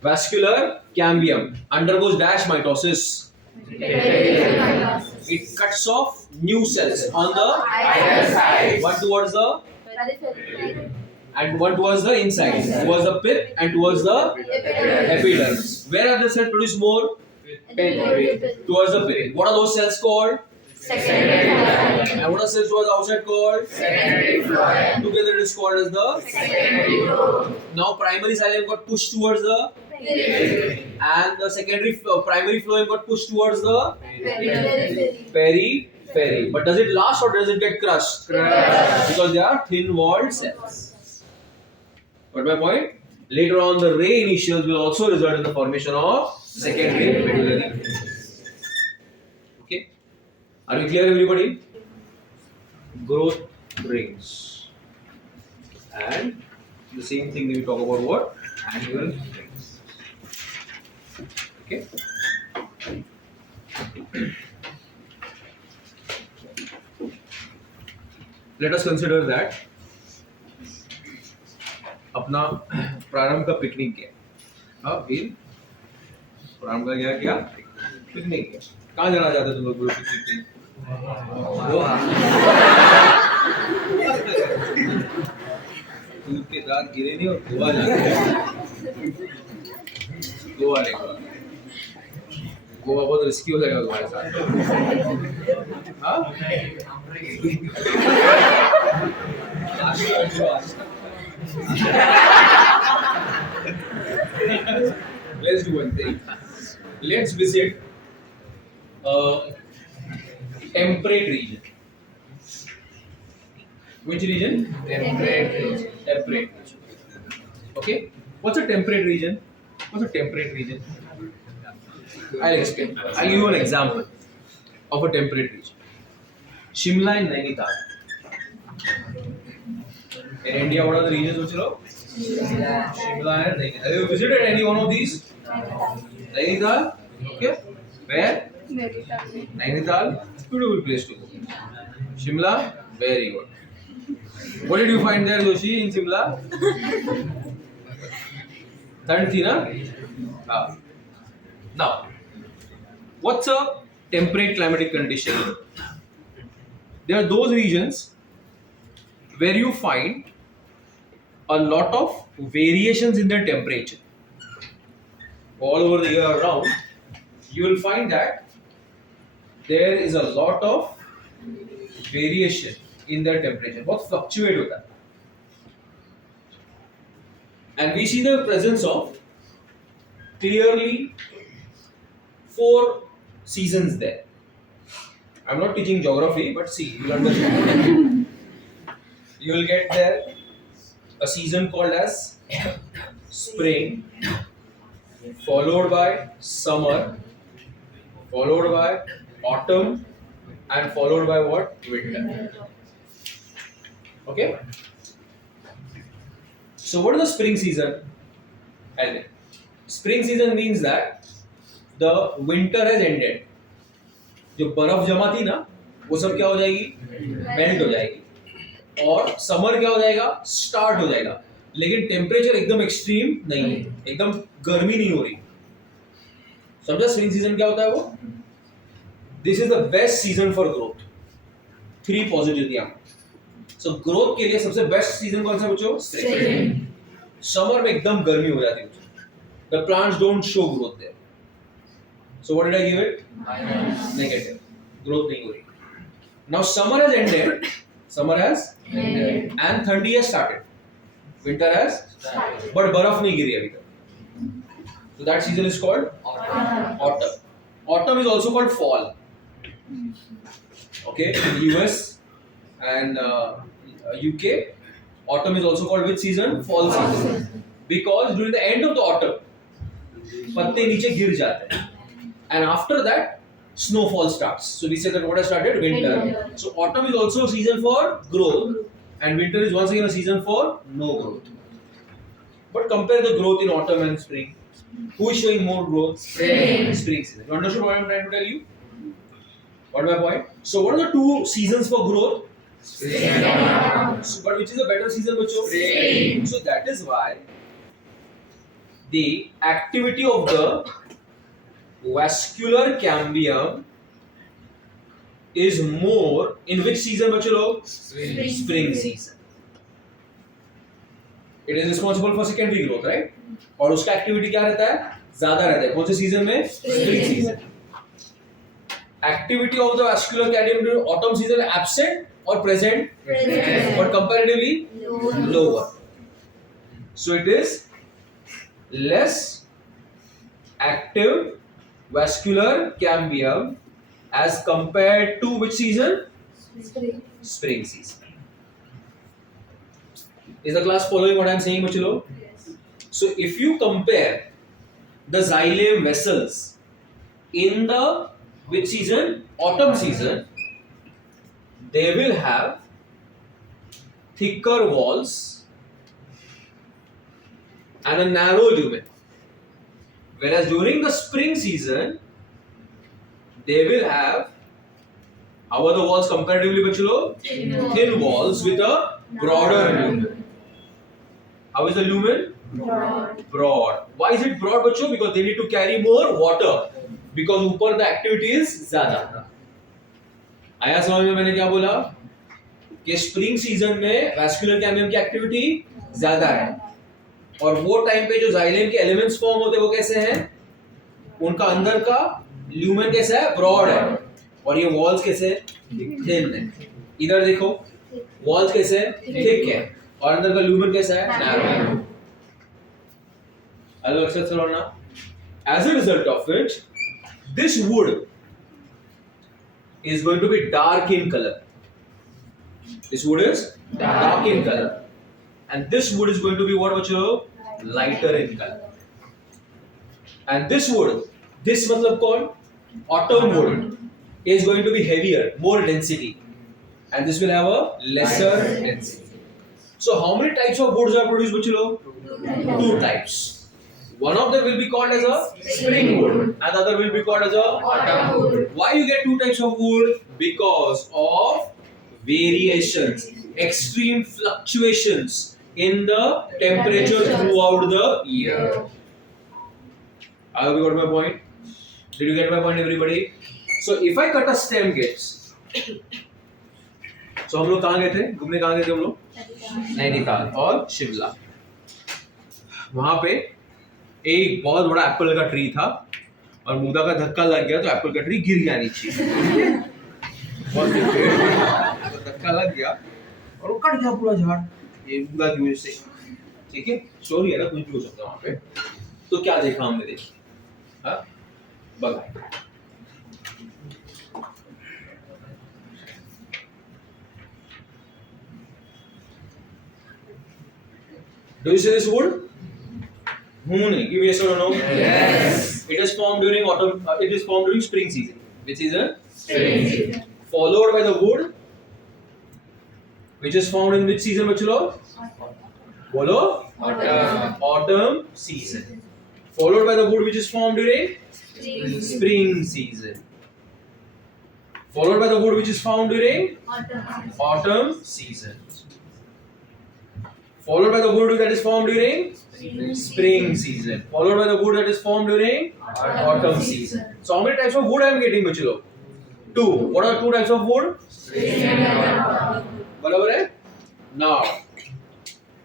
vascular cambium undergoes dash mitosis. It cuts off new cells on the one towards the and one towards the inside, towards the pith and towards the epidermis. Where are the cells produced more? Towards the pith. What are those cells called? And what are cells towards outside called? Together it is called as the. Now primary xylem got pushed towards the. And the secondary primary phloem got pushed towards the Very. But does it last or does it get crushed? Crushed. Because they are thin-walled cells. But my point? Later on, the ray initials will also result in the formation of secondary medullary rings. Okay? Are we clear, everybody? Growth rings. And the same thing we talk about what? Annual rings. Okay? Let us consider that अपना प्रारंभ का picnic है प्रारंभ का क्या picnic है कहाँ जाना चाहते तुम लोग पिकनिक पे गोवा दूध के दांत गिरे नहीं और गोवा जाना गोवा नहीं गोवा बहुत रिस्की हो जाएगा तुम्हारे साथ हाँ let's do one thing. Let's visit a temperate region. Which region? Temperate region. Temperate region. Okay. What's a temperate region? What's a temperate region? I'll explain. I'll give you an example of a temperate region. Shimla and Nainital. In India, what are the regions which are? Shimla and Nainital. Have you visited any one of these? Nainital? Okay. Where? Nainital. Beautiful place to go. Shimla? Very good. What did you find there, Joshi, in Shimla? Thand thi na? Ah. Now, what's a temperate climatic condition? There are those regions where you find a lot of variations in their temperature. All over the year around, you will find that there is a lot of variation in their temperature. What fluctuate with that? And we see the presence of clearly 4 seasons there. I'm not teaching geography, but see, you will understand. You will get there a season called as spring, followed by summer, followed by autumn, and followed by what? Winter. Okay? So what is the spring season? Spring season means that the winter has ended. जो बर्फ जमा थी ना वो सब क्या हो जाएगी मेल्ट हो जाएगी और समर क्या हो जाएगा स्टार्ट हो जाएगा लेकिन टेम्परेचर एकदम एक्सट्रीम नहीं है एकदम गर्मी नहीं हो रही समझा स्प्रिंग सीजन क्या होता है वो this is the best season for growth 3 positive दिया सो ग्रोथ के लिए सबसे बेस्ट सीजन कौन सा बच्चों स्प्रिंग समर में एकदम गर्मी हो जाती है the plants don't show growth there So what did I give it? Negative. Growth नहीं हो रही. Now summer has ended. Summer has ended. And thandi has started. Winter has started. But बर्फ नहीं गिरी अभी तक. So that season is called autumn. Autumn is also called fall. Okay, in US and UK, autumn is also called which season? Fall season. Because during the end of the autumn, पत्ते नीचे गिर जाते हैं. And after that, snowfall starts. So we said that what has started? Winter. So autumn is also a season for growth, and winter is once again a season for no growth. But compare the growth in autumn and spring. Who is showing more growth? Spring. Spring season. You understood what I am trying to tell you? What is my point? So what are the 2 seasons for growth? Spring and autumn. So, but which is the better season, bacho? Spring. So that is why the activity of the vascular cambium is more in which season बच्चों लोग? Spring season. It is responsible for secondary growth, right? और उसका activity क्या रहता है? ज़्यादा रहता है. कौन से सीजन में? Spring season. Activity of the vascular cambium during autumn season absent or present? Present. But comparatively lower. So it is less active vascular cambium as compared to which season? Spring season. Is the class following what I am saying, bachalo? So if you compare the xylem vessels in the which season? Autumn season, they will have thicker walls and a narrow lumen. Whereas during the spring season, they will have, how are the walls comparatively, bachalo? Thin walls with a broader lumen. How is the lumen? Broad. Why is it broad, bachalo? Because they need to carry more water. Because ऊपर the activity is ज़्यादा. आया समझ में मैंने क्या बोला? कि spring season में वैस्कुलर कैम्बियम की एक्टिविटी ज़्यादा है. और वो टाइम पे जो जाइलेम के एलिमेंट्स फॉर्म होते हैं वो कैसे हैं? उनका अंदर का ल्यूमेन कैसा है? ब्रॉड है. और ये वॉल्स कैसे? थिन है. इधर देखो, वॉल्स कैसे? थिक है. और अंदर का ल्यूमेन कैसा है? नैरो है. Hello Akshat Sarona. As a result of it, this wood is going to be dark in color. This wood is dark in color. And this wood is going to be what, bachalo? Lighter in color. And this wood, this matlab called autumn wood, is going to be heavier, more density. And this will have a lesser density. So how many types of woods are produced, bachalo? Two types. One of them will be called as a spring wood and the other will be called as a Autumn wood. Why you get two types of wood? Because of variations, extreme fluctuations in the temperature throughout the year. I hope you got my point. Did you get my point, everybody? So if I cut a stem gets, so हम लोग कहाँ गए थे? घूमने कहाँ गए थे हम लोग? नैनीताल और शिमला. वहाँ पे एक बहुत बड़ा एप्पल का ट्री था और मुदा का धक्का लग गया तो एप्पल का ट्री गिर गया नीचे. बहुत धक्का लग गया और वो कट गया पूरा झाड़, ये मुदा की वजह से. ठीक है, स्टोरी है ना, कुछ भी हो सकता है वहाँ पे. तो क्या देखा हमने? देखी, हाँ, बघा. Do you see this wood? Give me yes or no. Yes. It is formed during autumn. It is formed during spring season. Which season? Spring season. Followed by the wood, which is formed in which season, bachalo? Bolo? Autumn. Autumn season. Followed by the wood, which is formed during spring season. Followed by the wood, which is found during autumn season. Followed by the wood that is formed during spring season. Followed by the wood that is formed during autumn season. So how many types of wood I am getting, bachalo? Two. What are two types of wood? Spring and autumn. बराबर है? Now,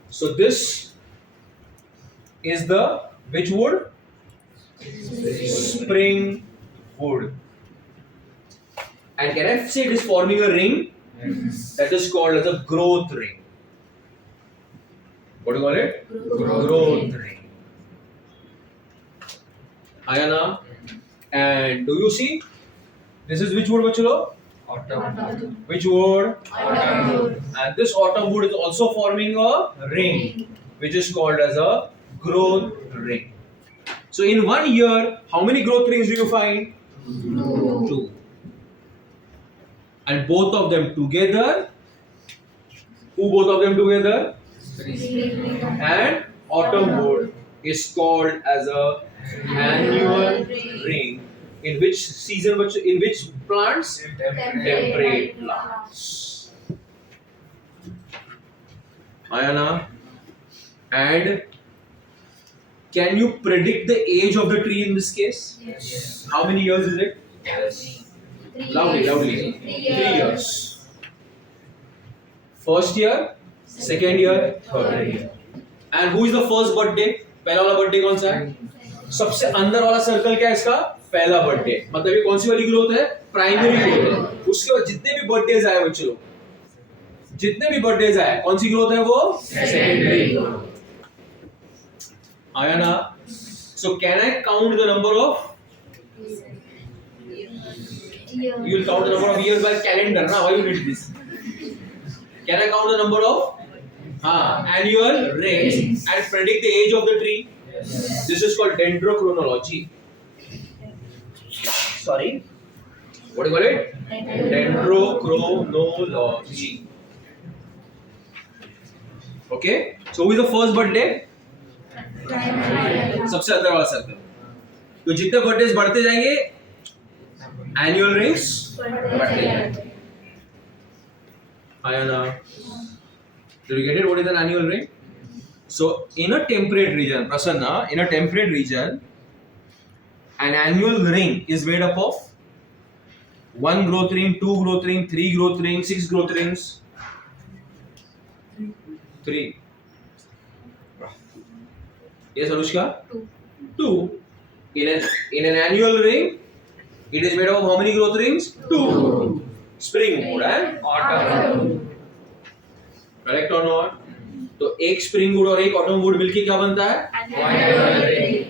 so this is the which wood? Spring wood. And can I say it is forming a ring? That is called as a growth ring. What do you call it? Growth ring. Ayana. And do you see? This is which wood, bachalo? Autumn. Which wood? Autumn wood. And this autumn wood is also forming a ring, which is called as a growth ring. So in 1 year, how many growth rings do you find? Two. And both of them together, who both of them together? And autumn wood is called as a annual ring. In which season? In which plants? Temperate plants. Ayana. And can you predict the age of the tree in this case? Yes. How many years is it? Yes. Loudly. 3 years. First year, second year, third year. And who is the first birthday? पहला वाला birthday कौन सा है? सबसे अंदर वाला circle क्या है इसका? पहला बर्थडे. मतलब ये कौन सी वाली ग्रोथ है? प्राइमरी ग्रोथ है. उसके बाद जितने भी बर्थडेज आए बच्चों, जितने भी बर्थडेज आए, कौन सी ग्रोथ है वो? सेकेंडरी. आया ना? So can I count the number of Year. You will count the number of years by calendar. Now, why you need this? Can I count the number of annual rings and predict the age of the tree? This is called dendrochronology. Sorry, what do you call it? Dendrochronology. Okay. So, who is the first birthday? सबसे अंदर वाला circle. तो जितने birthdays बढ़ते जाएंगे annual rings बढ़ते जाएंगे. Ayana, did you get it? What is an annual ring? So in a temperate region, Prasanna, in a temperate region, an annual ring is made up of 1 growth ring, 2 growth ring, 3 growth ring, 6 growth rings. 3. Yes, Anushka? 2. In an annual ring, it is made up of how many growth rings? 2. Spring mood and autumn. Correct or not? तो एक spring would और एक autumn would मिलके क्या बनता है?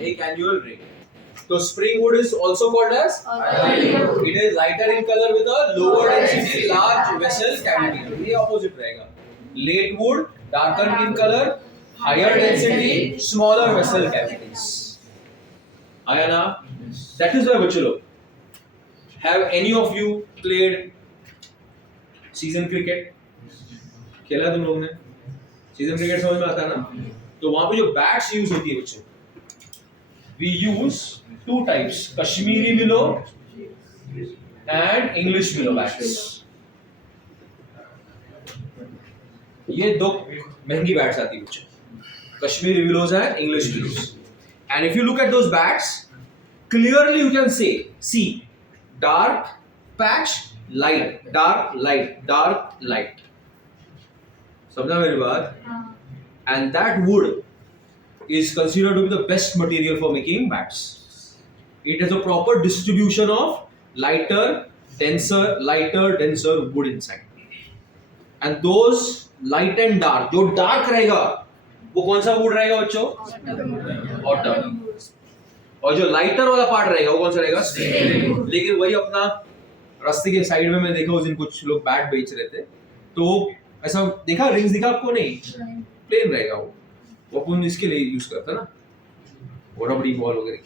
एक annual ring. तो spring would is also called as it is lighter in color with a lower density large vessel cavity. ये opposite रहेगा. Late wood darker in color, higher density, smaller vessel cavities. आया ना? That is why बच्चों लोग, have any of you played season cricket? खेला तुम लोग ने? सीजन क्रिकेट समझ में आता है ना? तो वहां पे जो बैट्स यूज होती है बच्चों, we use 2 types, Kashmiri willow and English willow bats. ये 2 महंगी बैट्स आती है बच्चों, Kashmiri willows and English willows. And if you look at those bats, clearly you can see dark patch, light, dark, light, dark, light. समझा मेरी बात? And that wood is considered to be the best material for making bats. It has a proper distribution of lighter, denser wood inside. And those light and dark, जो dark रहेगा, वो कौन सा wood रहेगा बच्चों? Autumn. और जो lighter वाला part रहेगा, वो कौन सा रहेगा? Spring. लेकिन वही अपना रास्ते के साइड में मैं देखा उस दिन कुछ लोग बैट बेच रहे थे, तो ऐसा देखा, रिंग्स दिखा आपको? नहीं, प्लेन रहेगा वो अपन इसके लिए यूज करता ना, वो रबड़ी बॉल वगैरह.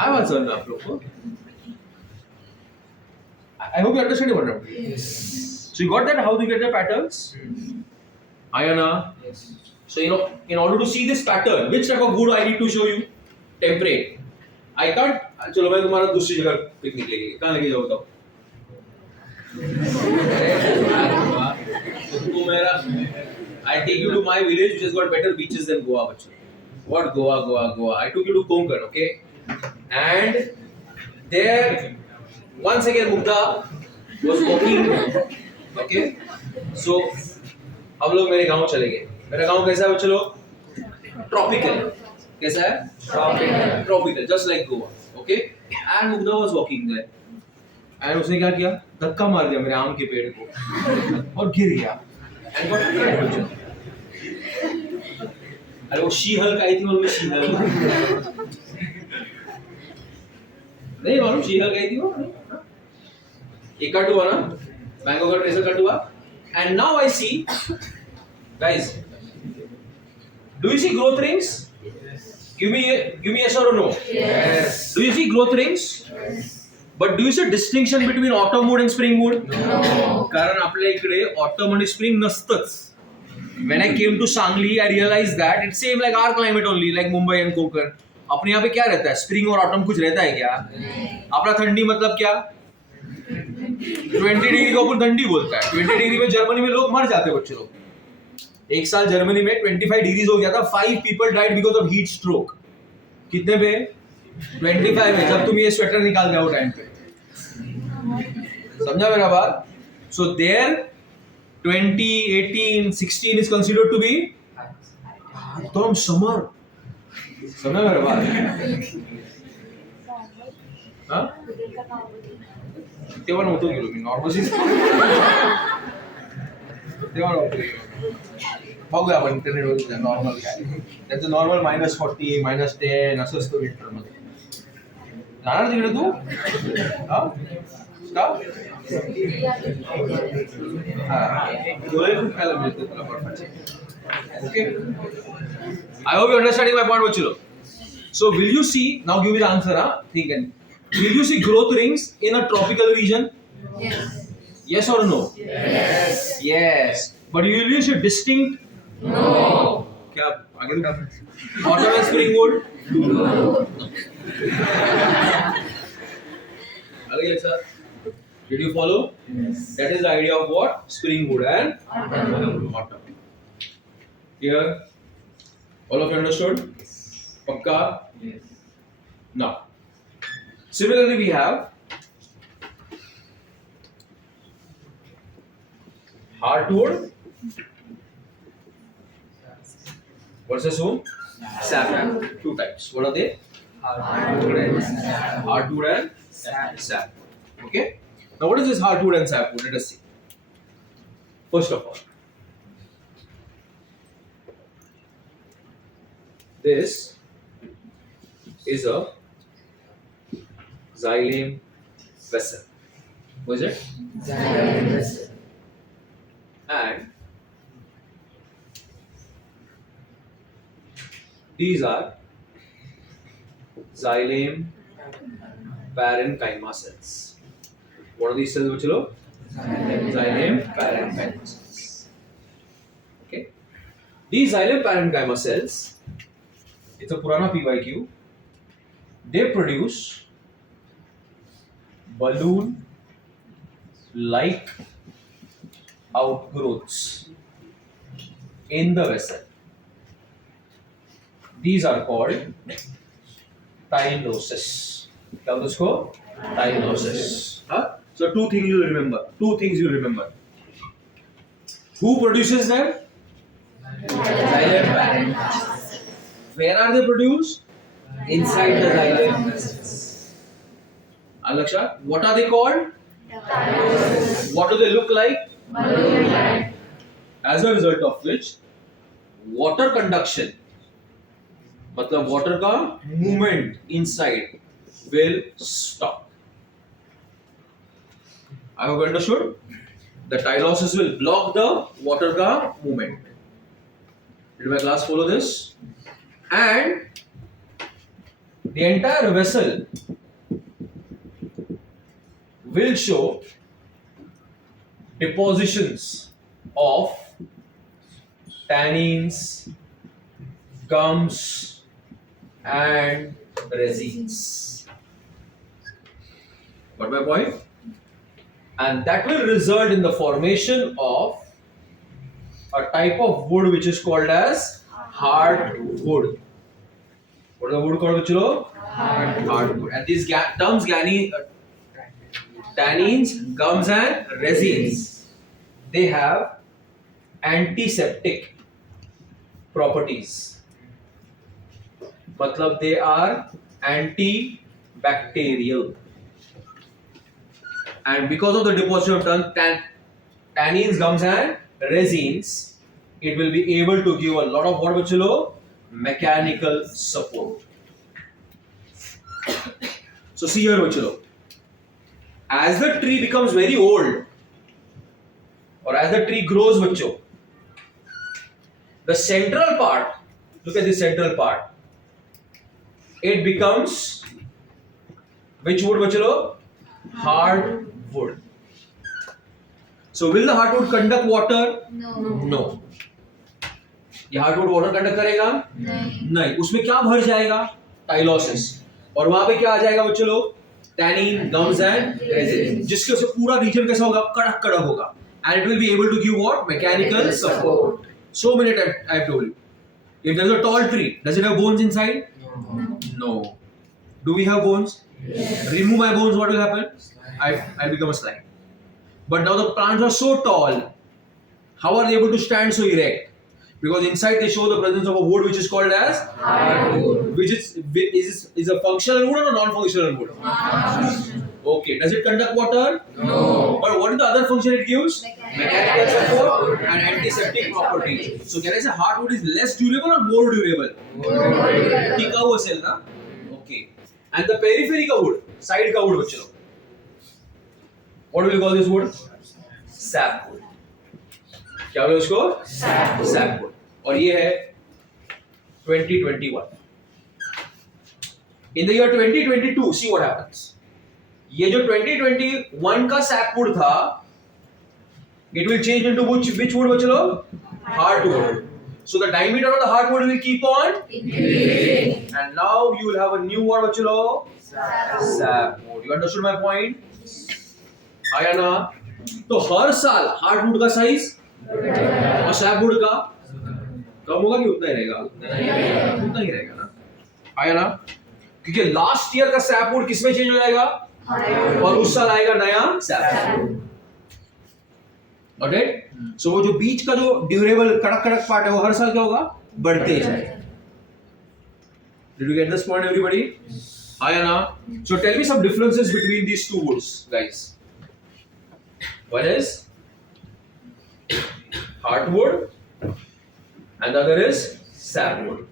आई वाज समझ में आप लोग को? I hope you understand what I am. So you got that how to get the patterns? Ayana. So in order to see this pattern, which type of wood I need to show you? Temperate. I can't. चलो मैं तुम्हारा दूसरी जगह picnic लेके, कहाँ लेके जाओ बताओ? I take you to my village which has got better beaches than Goa. What Goa? I took you to Konkan, okay? And there, once again, Mugdha was walking, okay? So, हम लोग मेरे गांव चले गए. मेरा गांव कैसा है बच्चों लोग? Tropical. कैसा है? Tropical, just like Goa, okay? And Mugdha was walking there. And उसने क्या किया? धक्का मार दिया मेरे आम के पेड़ को और गिर गया. And what happened? अरे वो शी हल्क आई थी, मालूम है शी हल्क? नहीं मालूम शी हल्क आई थी वो? एक कट हुआ ना, मैंगो का ट्रेसर कट हुआ. And now I see, guys, do you see growth rings? Give me yes or no. Yes. Do you see growth rings? Yes. But do you see distinction between autumn wood and spring wood? No. कारण आपल्या इकडे autumn आणि spring नसतंच. When I came to Sangli, I realized that it's same like our climate only, like Mumbai and Konkan. अपने यहाँ पे क्या रहता है? Spring और autumn कुछ रहता है क्या? अपना ठंडी मतलब क्या? 20 डिग्री को अपन ठंडी बोलता है. 20 डिग्री में जर्मनी में लोग मर जाते हैं बच्चे लोग. एक साल जर्मनी में 25 डिग्री हो गया था. 5 people died because of heat stroke. कितने पे? 25 में. जब तुम ये स्वेटर निकाल जाओ टाइम पे. समझा मेरा बात? So there 20, 18, 16 is considered to be एकदम समर. समझा मेरा बात? हाँ? तेव्हा नव्हतो गेलो मी, नॉर्मली तेव्हा नव्हतो गेलो. बघूया आपण इंटरनेटवर नॉर्मल काय. त्याचं नॉर्मल -40, -10 असं असतं विंटरमध्ये. जाणार तिकडे तू हा का गोळे खूप खायला मिळते तुला बर्फाचे okay I hope you understanding my point Vachilo. So will you see now give me the answer think and will you see growth rings in a tropical region? Yes or no? Yes. But will you see distinct? क्या आगे क्या water and spring wood? Again sir, did you follow? That is the idea of what? Spring wood and water. Here, all of you understood? Pakka? Now, similarly we have hardwood versus whom? Sapwood. Two types. What are they? Hardwood and sapwood. Okay. Now, what is this hardwood and sapwood? Let us see. First of all, this is a xylem vessel. Was it? And these are xylem parenchyma cells. What are these cells, Vachilo? Xylem parenchyma cells. Okay. These xylem parenchyma cells, it's a Purana PYQ. They produce balloon-like outgrowths in the vessel. These are called tylosis. क्या होता है उसको? Tylosis. So two things you remember. Who produces them? Xylem parenchyma. Where are they produced? Inside the xylem vessels. Alaksha, what are they called? What do they look like? As a result of which, water conduction, मतलब water का movement inside will stop. I hope you understood. The tylosis will block the water का movement. Did my class follow this? And the entire vessel will show depositions of tannins, gums, and resins. Got my point? And that will result in the formation of a type of wood which is called as hardwood. What is the wood called, Vachilo? Hardwood. And these terms, tannins, gums, and resins, they have antiseptic properties. Matlab they are antibacterial. And because of the deposition of tannins, gums, and resins, it will be able to give a lot of what, Vachilo? Mechanical support. So see here, Vachilo. As the tree becomes very old, or as the tree grows, Vacho, the central part, look at the central part, it becomes which wood, Vachilo? Hardwood. So will the hardwood conduct water? No. ये hardwood water conduct करेगा? नहीं. उसमें क्या भर जाएगा? Tylosis. और वहां पे क्या आ जाएगा बच्चों लोग? Tannin, gums and resin. जिसके उससे पूरा रीजन कैसा होगा? कड़क कड़क होगा. And it will be able to give what? Mechanical support. So many times I have told you. If there is a tall tree, does it have bones inside? No. Do we have bones? Yes. Remove my bones, what will happen? I become a slime. But now the plants are so tall. How are they able to stand so erect? Because inside they show the presence of a wood which is called as hardwood, which is a functional wood or a non-functional wood? Okay. Does it conduct water? No. But what is the other function it gives? Mechanical support and antiseptic properties. So can I say hardwood is less durable or more durable? More durable. Tikau cell, na? Okay. and the periphery का wood, side का wood बच्चों, what will you call this wood? Sap wood. क्या बोले उसको? Sap wood. और ये है 2021. In the year 2022, see what happens. ये जो 2021 का sap wood था, it will change into which wood बच्चों? Hardwood. So the diameter of the hardwood will keep on increasing. and now you will have a new word bachalo sapwood. You understood my point? आया ना? तो हर साल hardwood का size और sapwood का कम होगा कि उतना ही रहेगा? उतना ही रहेगा ना? आया ना? क्योंकि लास्ट ईयर का सैपवुड किसमें चेंज हो जाएगा और उस साल आएगा नया सैपवुड. ऑलराइट? सो वो जो बीच का जो ड्यूरेबल कड़क कड़क पार्ट है वो हर साल क्या होगा? बढ़ते जाएगा. Did you get this point, everybody? आया ना? So tell me some differences between these two woods, guys. One is hardwood and the other is sapwood.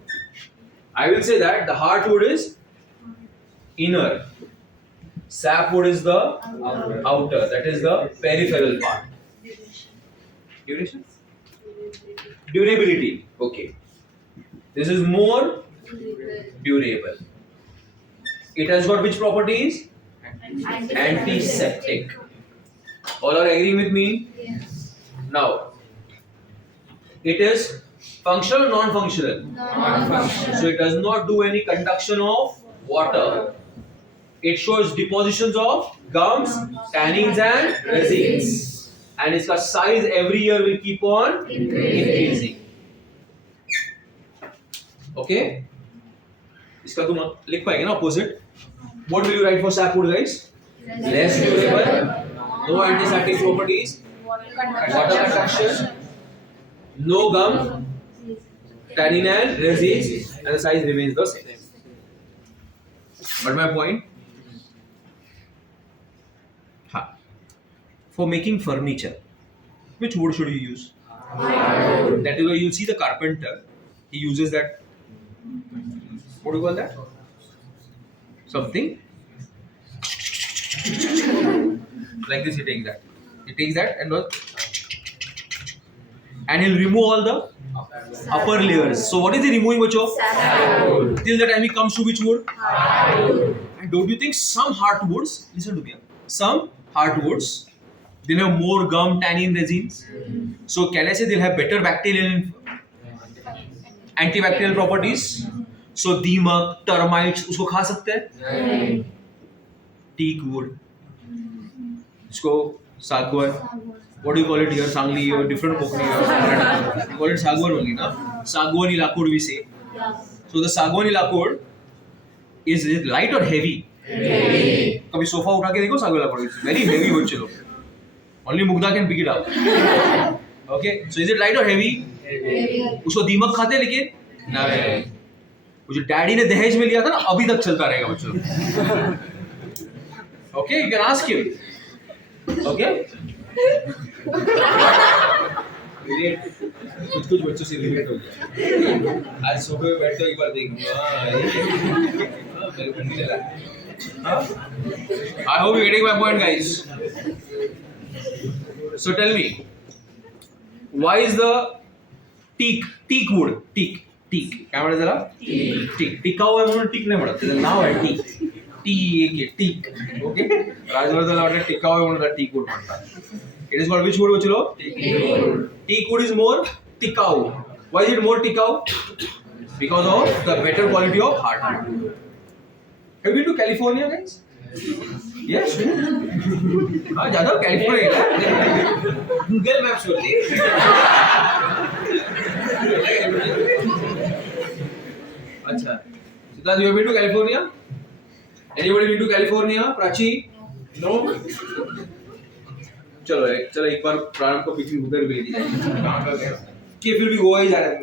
I will say that the hardwood is inner, sapwood is the outer, that is the peripheral part. Duration? Durability. Okay. This is more durable. It has got which properties? Antiseptic. All are agreeing with me? Yes. Now, it is functional or non-functional? Non-functional. So it does not do any conduction of water. It shows depositions of gums, tannins and resins. And its size every year will keep on increasing. Okay? इसका तुम लिख पाएंगे ना opposite? What will you write for sapwood, guys? Less durable, no antiseptic properties, water conduction, no gum, tannin and resins, and the size remains the same. But my point? For making furniture, which wood should you use? That is why you'll see the carpenter, he uses that, what do you call that? Something like this. He takes that and he'll remove all the upper layers. So what is he removing, bacho? Sapwood. Till the time he comes to which wood? Hardwood. And don't you think some hardwoods, listen to me, some hardwoods, they'll have more gum, tannin, resins. So can I say they'll have better bacterial antibacterial properties? So दीमक, termites उसको खा सकते हैं? Teak wood, इसको सागवान. What do you call it here? Sangli or different Konkani or you call it sagwan only, na? Sagwani lakud we say. So the sagwani lakud is it light or heavy? Heavy. कभी sofa उठा के देखो सागवान लाकुड. It's very heavy बच्चे लोग. Only Mugdha can pick it up. Okay, so is it light or heavy? Heavy. उसको दीमक खाते हैं लेकिन नहीं. वो जो डैडी ने दहेज में लिया था ना अभी तक चलता रहेगा बच्चों. Okay, you can ask him. Okay. कुछ बच्चों से रिलेट हो गया. आज सुबह में बैठते एक बार देखूंगा. मेरे ठंडी लगा. I hope you're getting my point, guys. So tell me, why is the teak wood काय म्हणतात त्याला? टीक. टिकाऊ आहे म्हणून टीक नाही म्हणत. त्याचं नाव आहे टीक. टीक. ओके. राजवर्धनला वाटतं टिकाऊ आहे म्हणून टीक वूड म्हणतात. It is called which wood, bachalo? Teak wood is more tikau. Why is it more tikau? Because of the better quality of hardwood. Have you been to California, guys? Yes. हाँ ज़्यादा California गया. Google Maps खोली. अच्छा. Siddharth, you have been to California? Anybody been to California? Prachi? No. चलो एक बार प्रारंभ को picnic उधर भी ले जाएंगे कि फिर भी गोवा ही जा रहे हैं.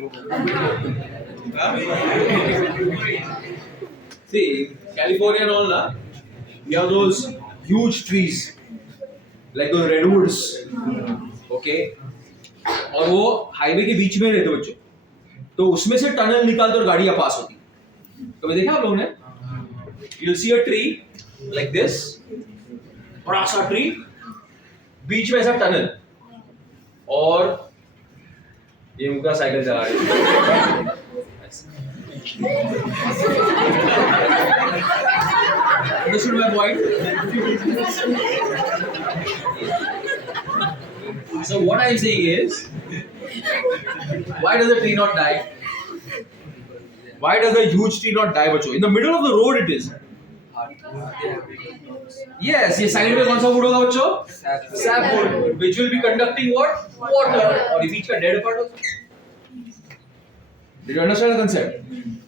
See, California and all ना, we have those huge trees like those redwoods, okay? और वो हाईवे के बीच में रहते बच्चों, तो उसमें से टनल निकालते और गाड़ियाँ पास होती. कभी देखा आप लोगों ने? you'll see a tree like this, बड़ा सा tree, बीच में ऐसा tunnel, और ये मुका साइकिल चला रही है. Understood my point? So what I'm saying is, why does the tree not die? Why does a huge tree not die, बच्चों? In the middle of the road it is. Yes, ये side में कौन सा wood होगा बच्चों? Sapwood, which will be conducting what? Water. और ये बीच का dead part होगा. Did you understand the concept?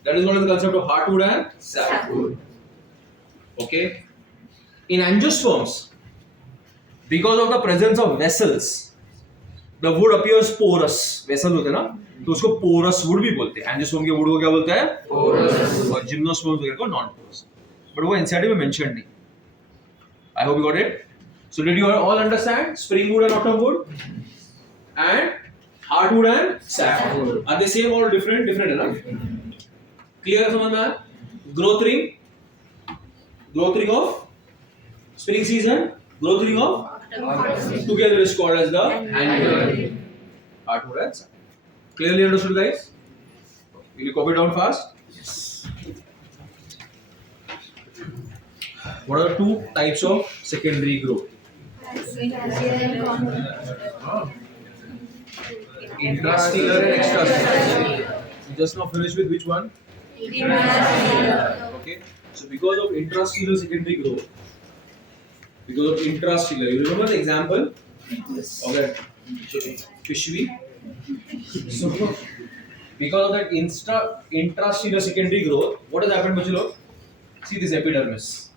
That is one of the concept of hardwood and sapwood. Okay. In angiosperms, because of the presence of vessels, the wood appears porous. Vessel होते हैं ना, तो उसको porous wood भी बोलते हैं. Angiosperm के wood को क्या बोलते हैं? Porous. और gymnosperms वगैरह को non-porous. But वो NCERT में mentioned नहीं. I hope you got it. So did you all understand spring wood and autumn wood and hardwood and sapwood? Are they same or different? Different है ना? Clear समझ में आया? Growth ring of spring season, growth ring of together is called as the annular. Hardwood and sapwood. Clearly understood, guys? Will you copy down fast? Yes. What are the two types of secondary growth? Intrastellar and extrastellar. You just now finished with which one? Okay. So because of intrastellar secondary growth, you remember the example? Yes. Okay. Fishweed. So because of that intrastellar secondary growth, what has happened, bachalo? See this epidermis.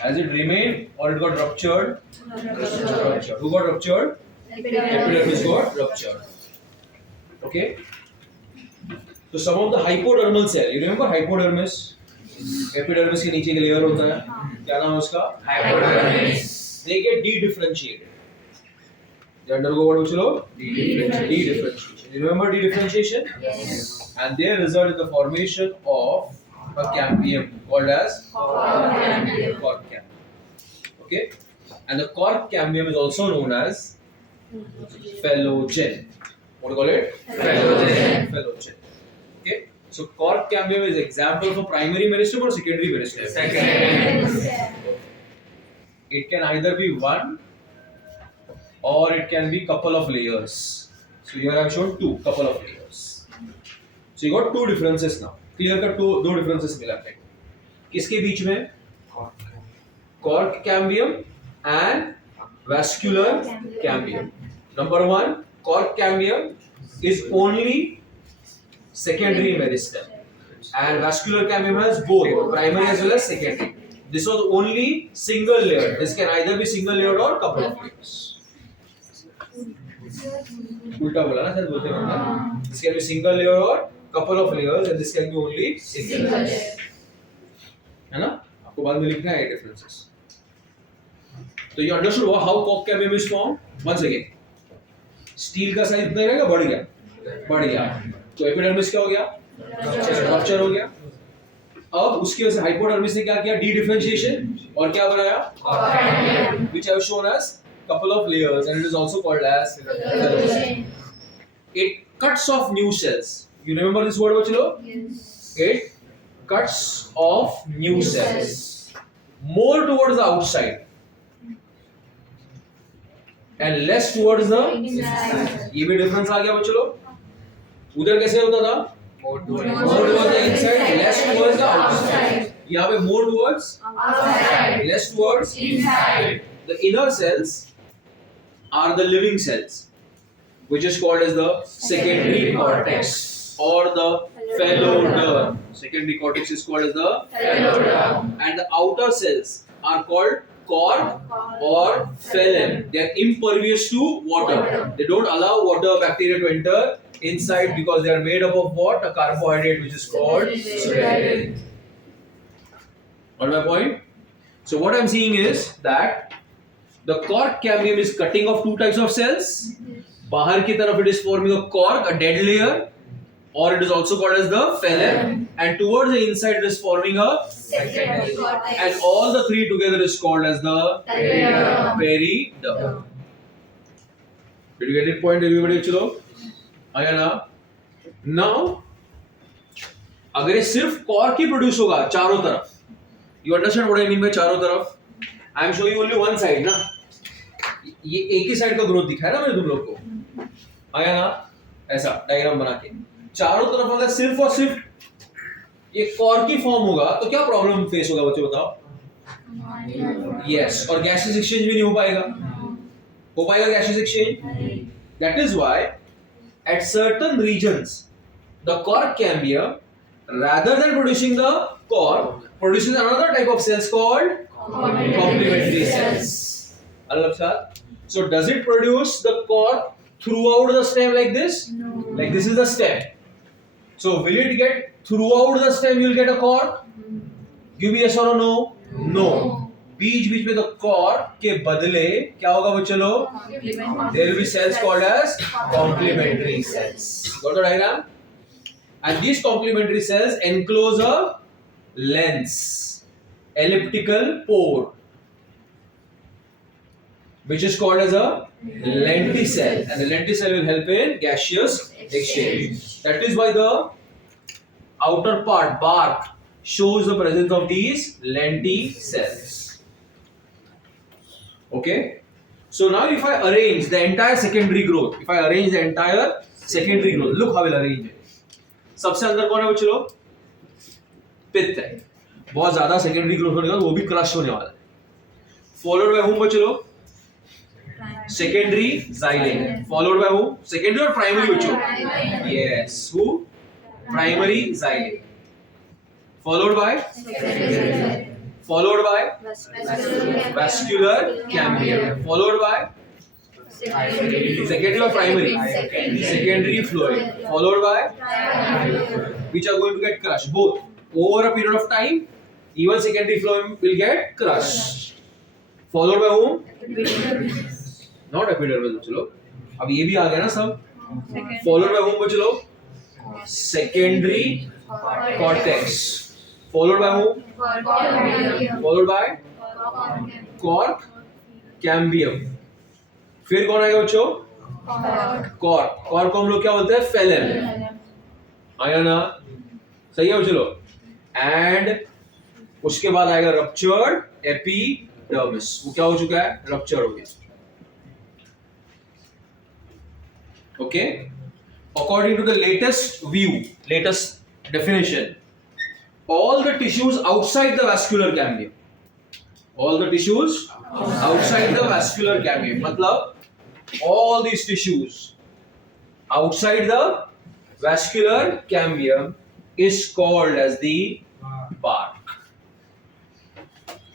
Has it remained or it got ruptured? Ruptured. Who got ruptured? Epidermis got ruptured. Okay. So some of the hypodermal cell, you remember hypodermis? Epidermis के नीचे का layer होता है. क्या नाम है उसका? Hypodermis. They get dedifferentiated. They undergo what, bachalo? Dedifferentiation. You remember dedifferentiation? Yes. And they result in the formation of a cambium called as cork cambium. Okay, and the cork cambium is also known as phellogen. What do you call it? Phellogen. Okay, so cork cambium is example of a primary meristem or secondary meristem? Secondary. It can either be one or it can be couple of layers. So here I have shown couple of layers. So you got two differences now. Clear cut दो differences मिला है. किसके बीच में? Cork cambium and vascular cambium. Number one, cork cambium is only secondary meristem, and vascular cambium has both primary as well as secondary. This was only single layer. This can either be single layer or couple of layers. उल्टा बोला ना sir बोलते हैं. This can be single layer or couple of layers, and this can be only single layer. है ना? आपको बाद में लिखना है differences. So you understood how cork cambium is formed? Once again, steel का साइज इतना रहेगा बढ़ गया. तो एपिडर्मिस क्या हो गया? रप्चर हो गया. अब उसकी वजह से हाइपोडर्मिस ने क्या किया? डी डिफरेंशिएशन और क्या बनाया? Which I have shown as couple of layers, and it is also called as phellogen. It cuts off new cells. You remember this word, bachalo? Yes. It cuts off new cells more towards the outside and less towards the Inside. ये भी difference आ गया बच्चों. उधर कैसे होता था? More towards the inside, less towards the outside. यहाँ पे more towards Outside. less towards Inside. The inner cells are the living cells, which is called as the secondary cortex or the phelloderm. Secondary cortex is called as the Phelloderm. and the outer cells are called cork or phloem. They are impervious to water. They don't allow water bacteria to enter inside because they are made up of what? A carbohydrate which is called pseudohydrate. Got my point? So what I'm seeing is that the cork cambium is cutting off two types of cells. बाहर की तरफ it is forming a cork, a dead layer, or it is also called as the phloem, and towards the inside it is forming a, Secondary cortex. and all the three together is called as the Periderm. periderm. Did you get it point everybody? चलो आया ना? Now अगर ये सिर्फ cork ही produce होगा चारों तरफ, you understand what I mean by चारों तरफ? I am showing only one side ना, ये एक ही साइड का ग्रोथ दिखा है ना मैंने तुम लोग को, आया ना? ऐसा डायग्राम बना के चारों तरफ अगर सिर्फ और सिर्फ ये कॉर्क ही फॉर्म होगा तो क्या प्रॉब्लम फेस होगा बच्चों बताओ? यस, और गैसेस एक्सचेंज भी नहीं हो पाएगा gases exchange? That is why at certain regions the cork cambium, rather than producing the cork, produces another type of cells called complementary cells. So does it produce the cork throughout the stem like this? No. Like this is the stem. So will it get throughout the stem? You'll get a cork. Give me yes or no. No. बीच में the cork के बदले क्या होगा बच्चों लोग? There will be cells called as complementary cells. Got the diagram? And these complementary cells enclose a lens, elliptical pore, which is called as a lenticell, and the lenticell will help in gaseous exchange. That is why the outer part, bark, shows the presence of these lenticells. Okay? So now if I arrange the entire secondary growth, look how I will arrange it. सबसे अंदर कौन है बच्चों लोग? पित्त है, बहुत ज्यादा सेकेंडरी ग्रोथ होने का, वो भी क्रश होने वाला है. फॉलोड बाय whom बच्चों लोग? Secondary xylem. Followed by whom? Secondary और प्राइमरी बच्चों? Yes, who? Primary xylem. Followed by vascular cambium. Followed by secondary or primary? Secondary fluid. Followed by which are going to get crushed. Both over a period of time. Even secondary fluid will get crushed. Followed by whom? Not epidermis बच्चों लोग. अब ये भी आ गया ना सब. Followed by whom बच्चों लोग? Secondary cortex. Followed by whom? Followed by cork cambium. फिर कौन आएगा बच्चों? कॉर्क. कॉर्क को हम लोग क्या बोलते हैं? phloem. आया ना? सही है बच्चों लोग? एंड उसके बाद आएगा रप्चर्ड एपिडर्मिस. वो क्या हो चुका है? रप्चर हो गया. Okay? According to the latest view, latest definition, all the tissues outside the vascular cambium, मतलब all these tissues outside the vascular cambium is called as the bark.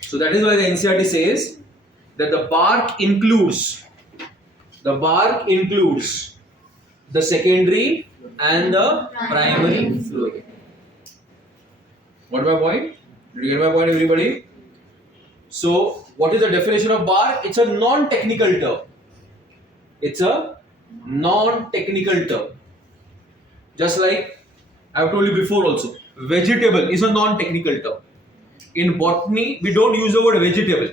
So that is why the NCERT says that the bark includes the secondary and the primary fluid. What my point? Did you get my point, everybody? So, what is the definition of bark? It's a non-technical term. Just like I have told you before also, vegetable is a non-technical term. In botany, we don't use the word vegetable.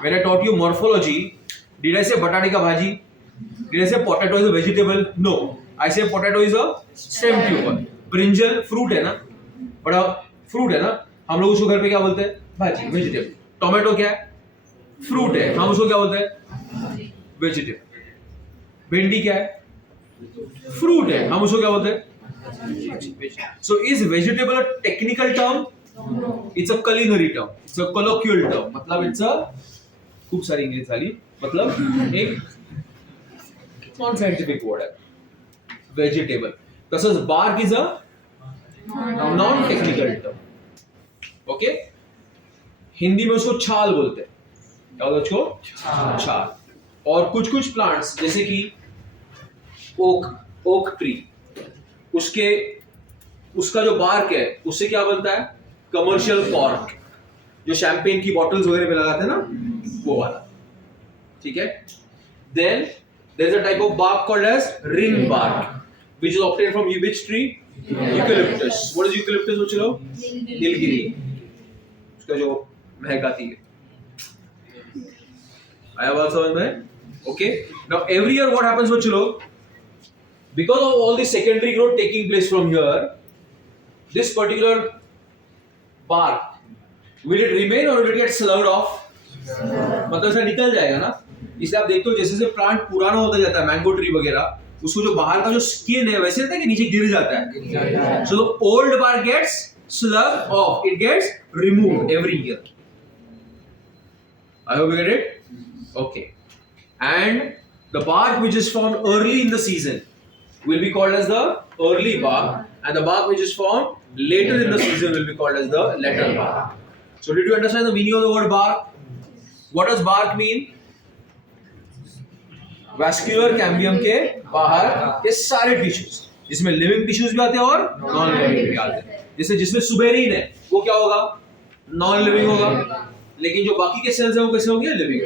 When I taught you morphology, did I say potato ka bhaji? Did I say potato is a vegetable? No. I say potato is a stem tuber. Brinjal fruit है ना, बड़ा fruit है ना. हम लोग उसको घर पे क्या बोलते हैं? भाजी, vegetable. टोमेटो क्या है? Fruit है. हम उसको क्या बोलते हैं? Vegetable. भिंडी क्या है? Fruit है. हम उसको क्या बोलते हैं? So is vegetable a technical term? No. It's a culinary term. It's a colloquial term. मतलब it's a खूप सारी इंग्लिश झाली. मतलब एक नॉन साइंटिफिक वर्ड है. वेजिटेबल. तसंच bark is a non technical term. Okay? Hindi में उसको छाल बोलते हैं. क्या बोलते हैं उसको? छाल. और कुछ प्लांट्स जैसे कि ओक ट्री, उसका जो बार्क है उससे क्या बनता है? कमर्शियल कॉर्क, जो शैंपेन की बॉटल्स वगैरह पे लगाते हैं ना, वो वाला. ठीक है? Then there is a type of bark called as ring bark. which is obtained from which tree? Eucalyptus. What is eucalyptus बच्चों लोग? नीलगिरी. उसका जो महक आती है. आया बात समझ में? Okay. Now every year what happens बच्चों लोग? Because of all the secondary growth taking place from here, this particular bark, will it remain or will it get slugged off? मतलब ऐसा निकल जाएगा ना. इसलिए आप देखते हो जैसे जैसे प्लांट पुराना होता जाता है, मैंगो ट्री वगैरह, उसको जो बाहर का जो स्किन है वैसे रहता है कि नीचे गिर जाता है. So the old bark gets slugged off. It gets removed every year. I hope you get it. Okay. And the bark which is formed early in the season will be called as the early bark, and the bark which is formed later in the season will be called as the later bark. So did you understand the meaning of the word bark? What does bark mean? Vascular cambium के बाहर के सारे tissues, जिसमें living tissues भी आते हैं और non living भी आते हैं. जैसे जिसमें सुबेरिन है वो क्या होगा? नॉन लिविंग होगा. लेकिन जो बाकी के सेल्स हैं वो कैसे होंगे? Living.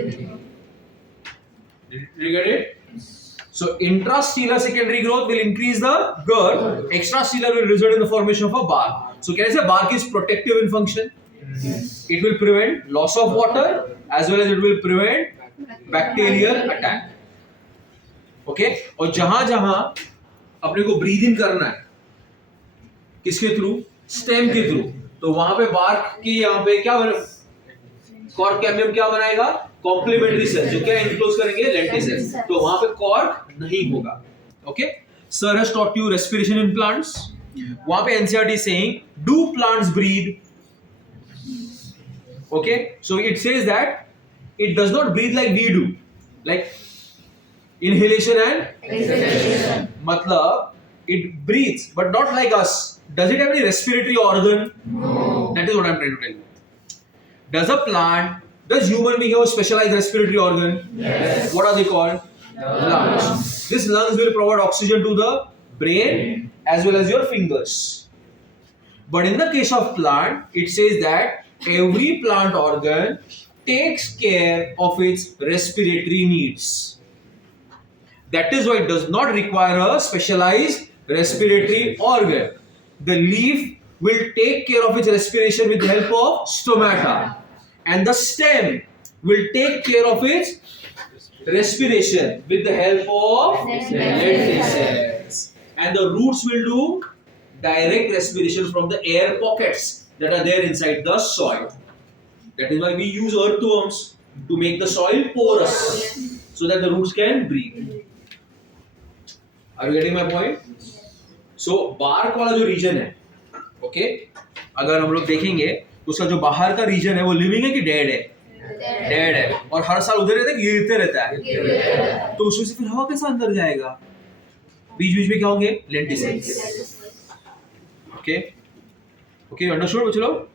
Did you get it? So intrastellar secondary growth will increase the girth. Extrastellar will result in the formation of a bark. So can I say bark is protective in function? It will prevent loss of water as well as it will prevent bacterial attack. Okay? और जहां अपने को breathe इन करना है किसके through? Stem के through. तो वहां पे बार्क की यहाँ पे क्या कॉर्क कैम्बियम क्या बनाएगा? कॉम्प्लीमेंट्री सेल, जो क्या इनक्लोज करेंगे? लेंटिसेल्स. तो वहां पे कॉर्क नहीं होगा. Okay. Sir has taught you respiration in plants. वहां पे NCERT saying do plants breathe? Okay. So it says that it does not breathe like we do, like inhalation and exhalation. मतलब it breathes but not like us. Does it have any respiratory organ? No. That is what I'm trying to tell you. Does a plant, does human being have a specialized respiratory organ? Yes. What are they called? Lungs. These lungs will provide oxygen to the brain as well as your fingers. But in the case of plant, it says that every plant organ takes care of its respiratory needs. That is why it does not require a specialized respiratory organ. The leaf will take care of its respiration with the help of stomata, and the stem will take care of its respiration with the help of lenticels, and the roots will do direct respiration from the air pockets that are there inside the soil. That is why we use earthworms to make the soil porous so that the roots can breathe. Are you getting my point? So bark वाला जो reason है, okay, अगर हम लोग देखेंगे तो उसका जो बाहर का रीजन है वो लिविंग है कि डेड है? डेड है. और हर साल उधर रहता है, गिरते रहता है. तो उसमें से फिर हवा कैसा अंदर जाएगा? बीच बीच में क्या होंगे? लेंटिसेल्स. ओके. ओके, अंडरस्टूड बच्चों लोग?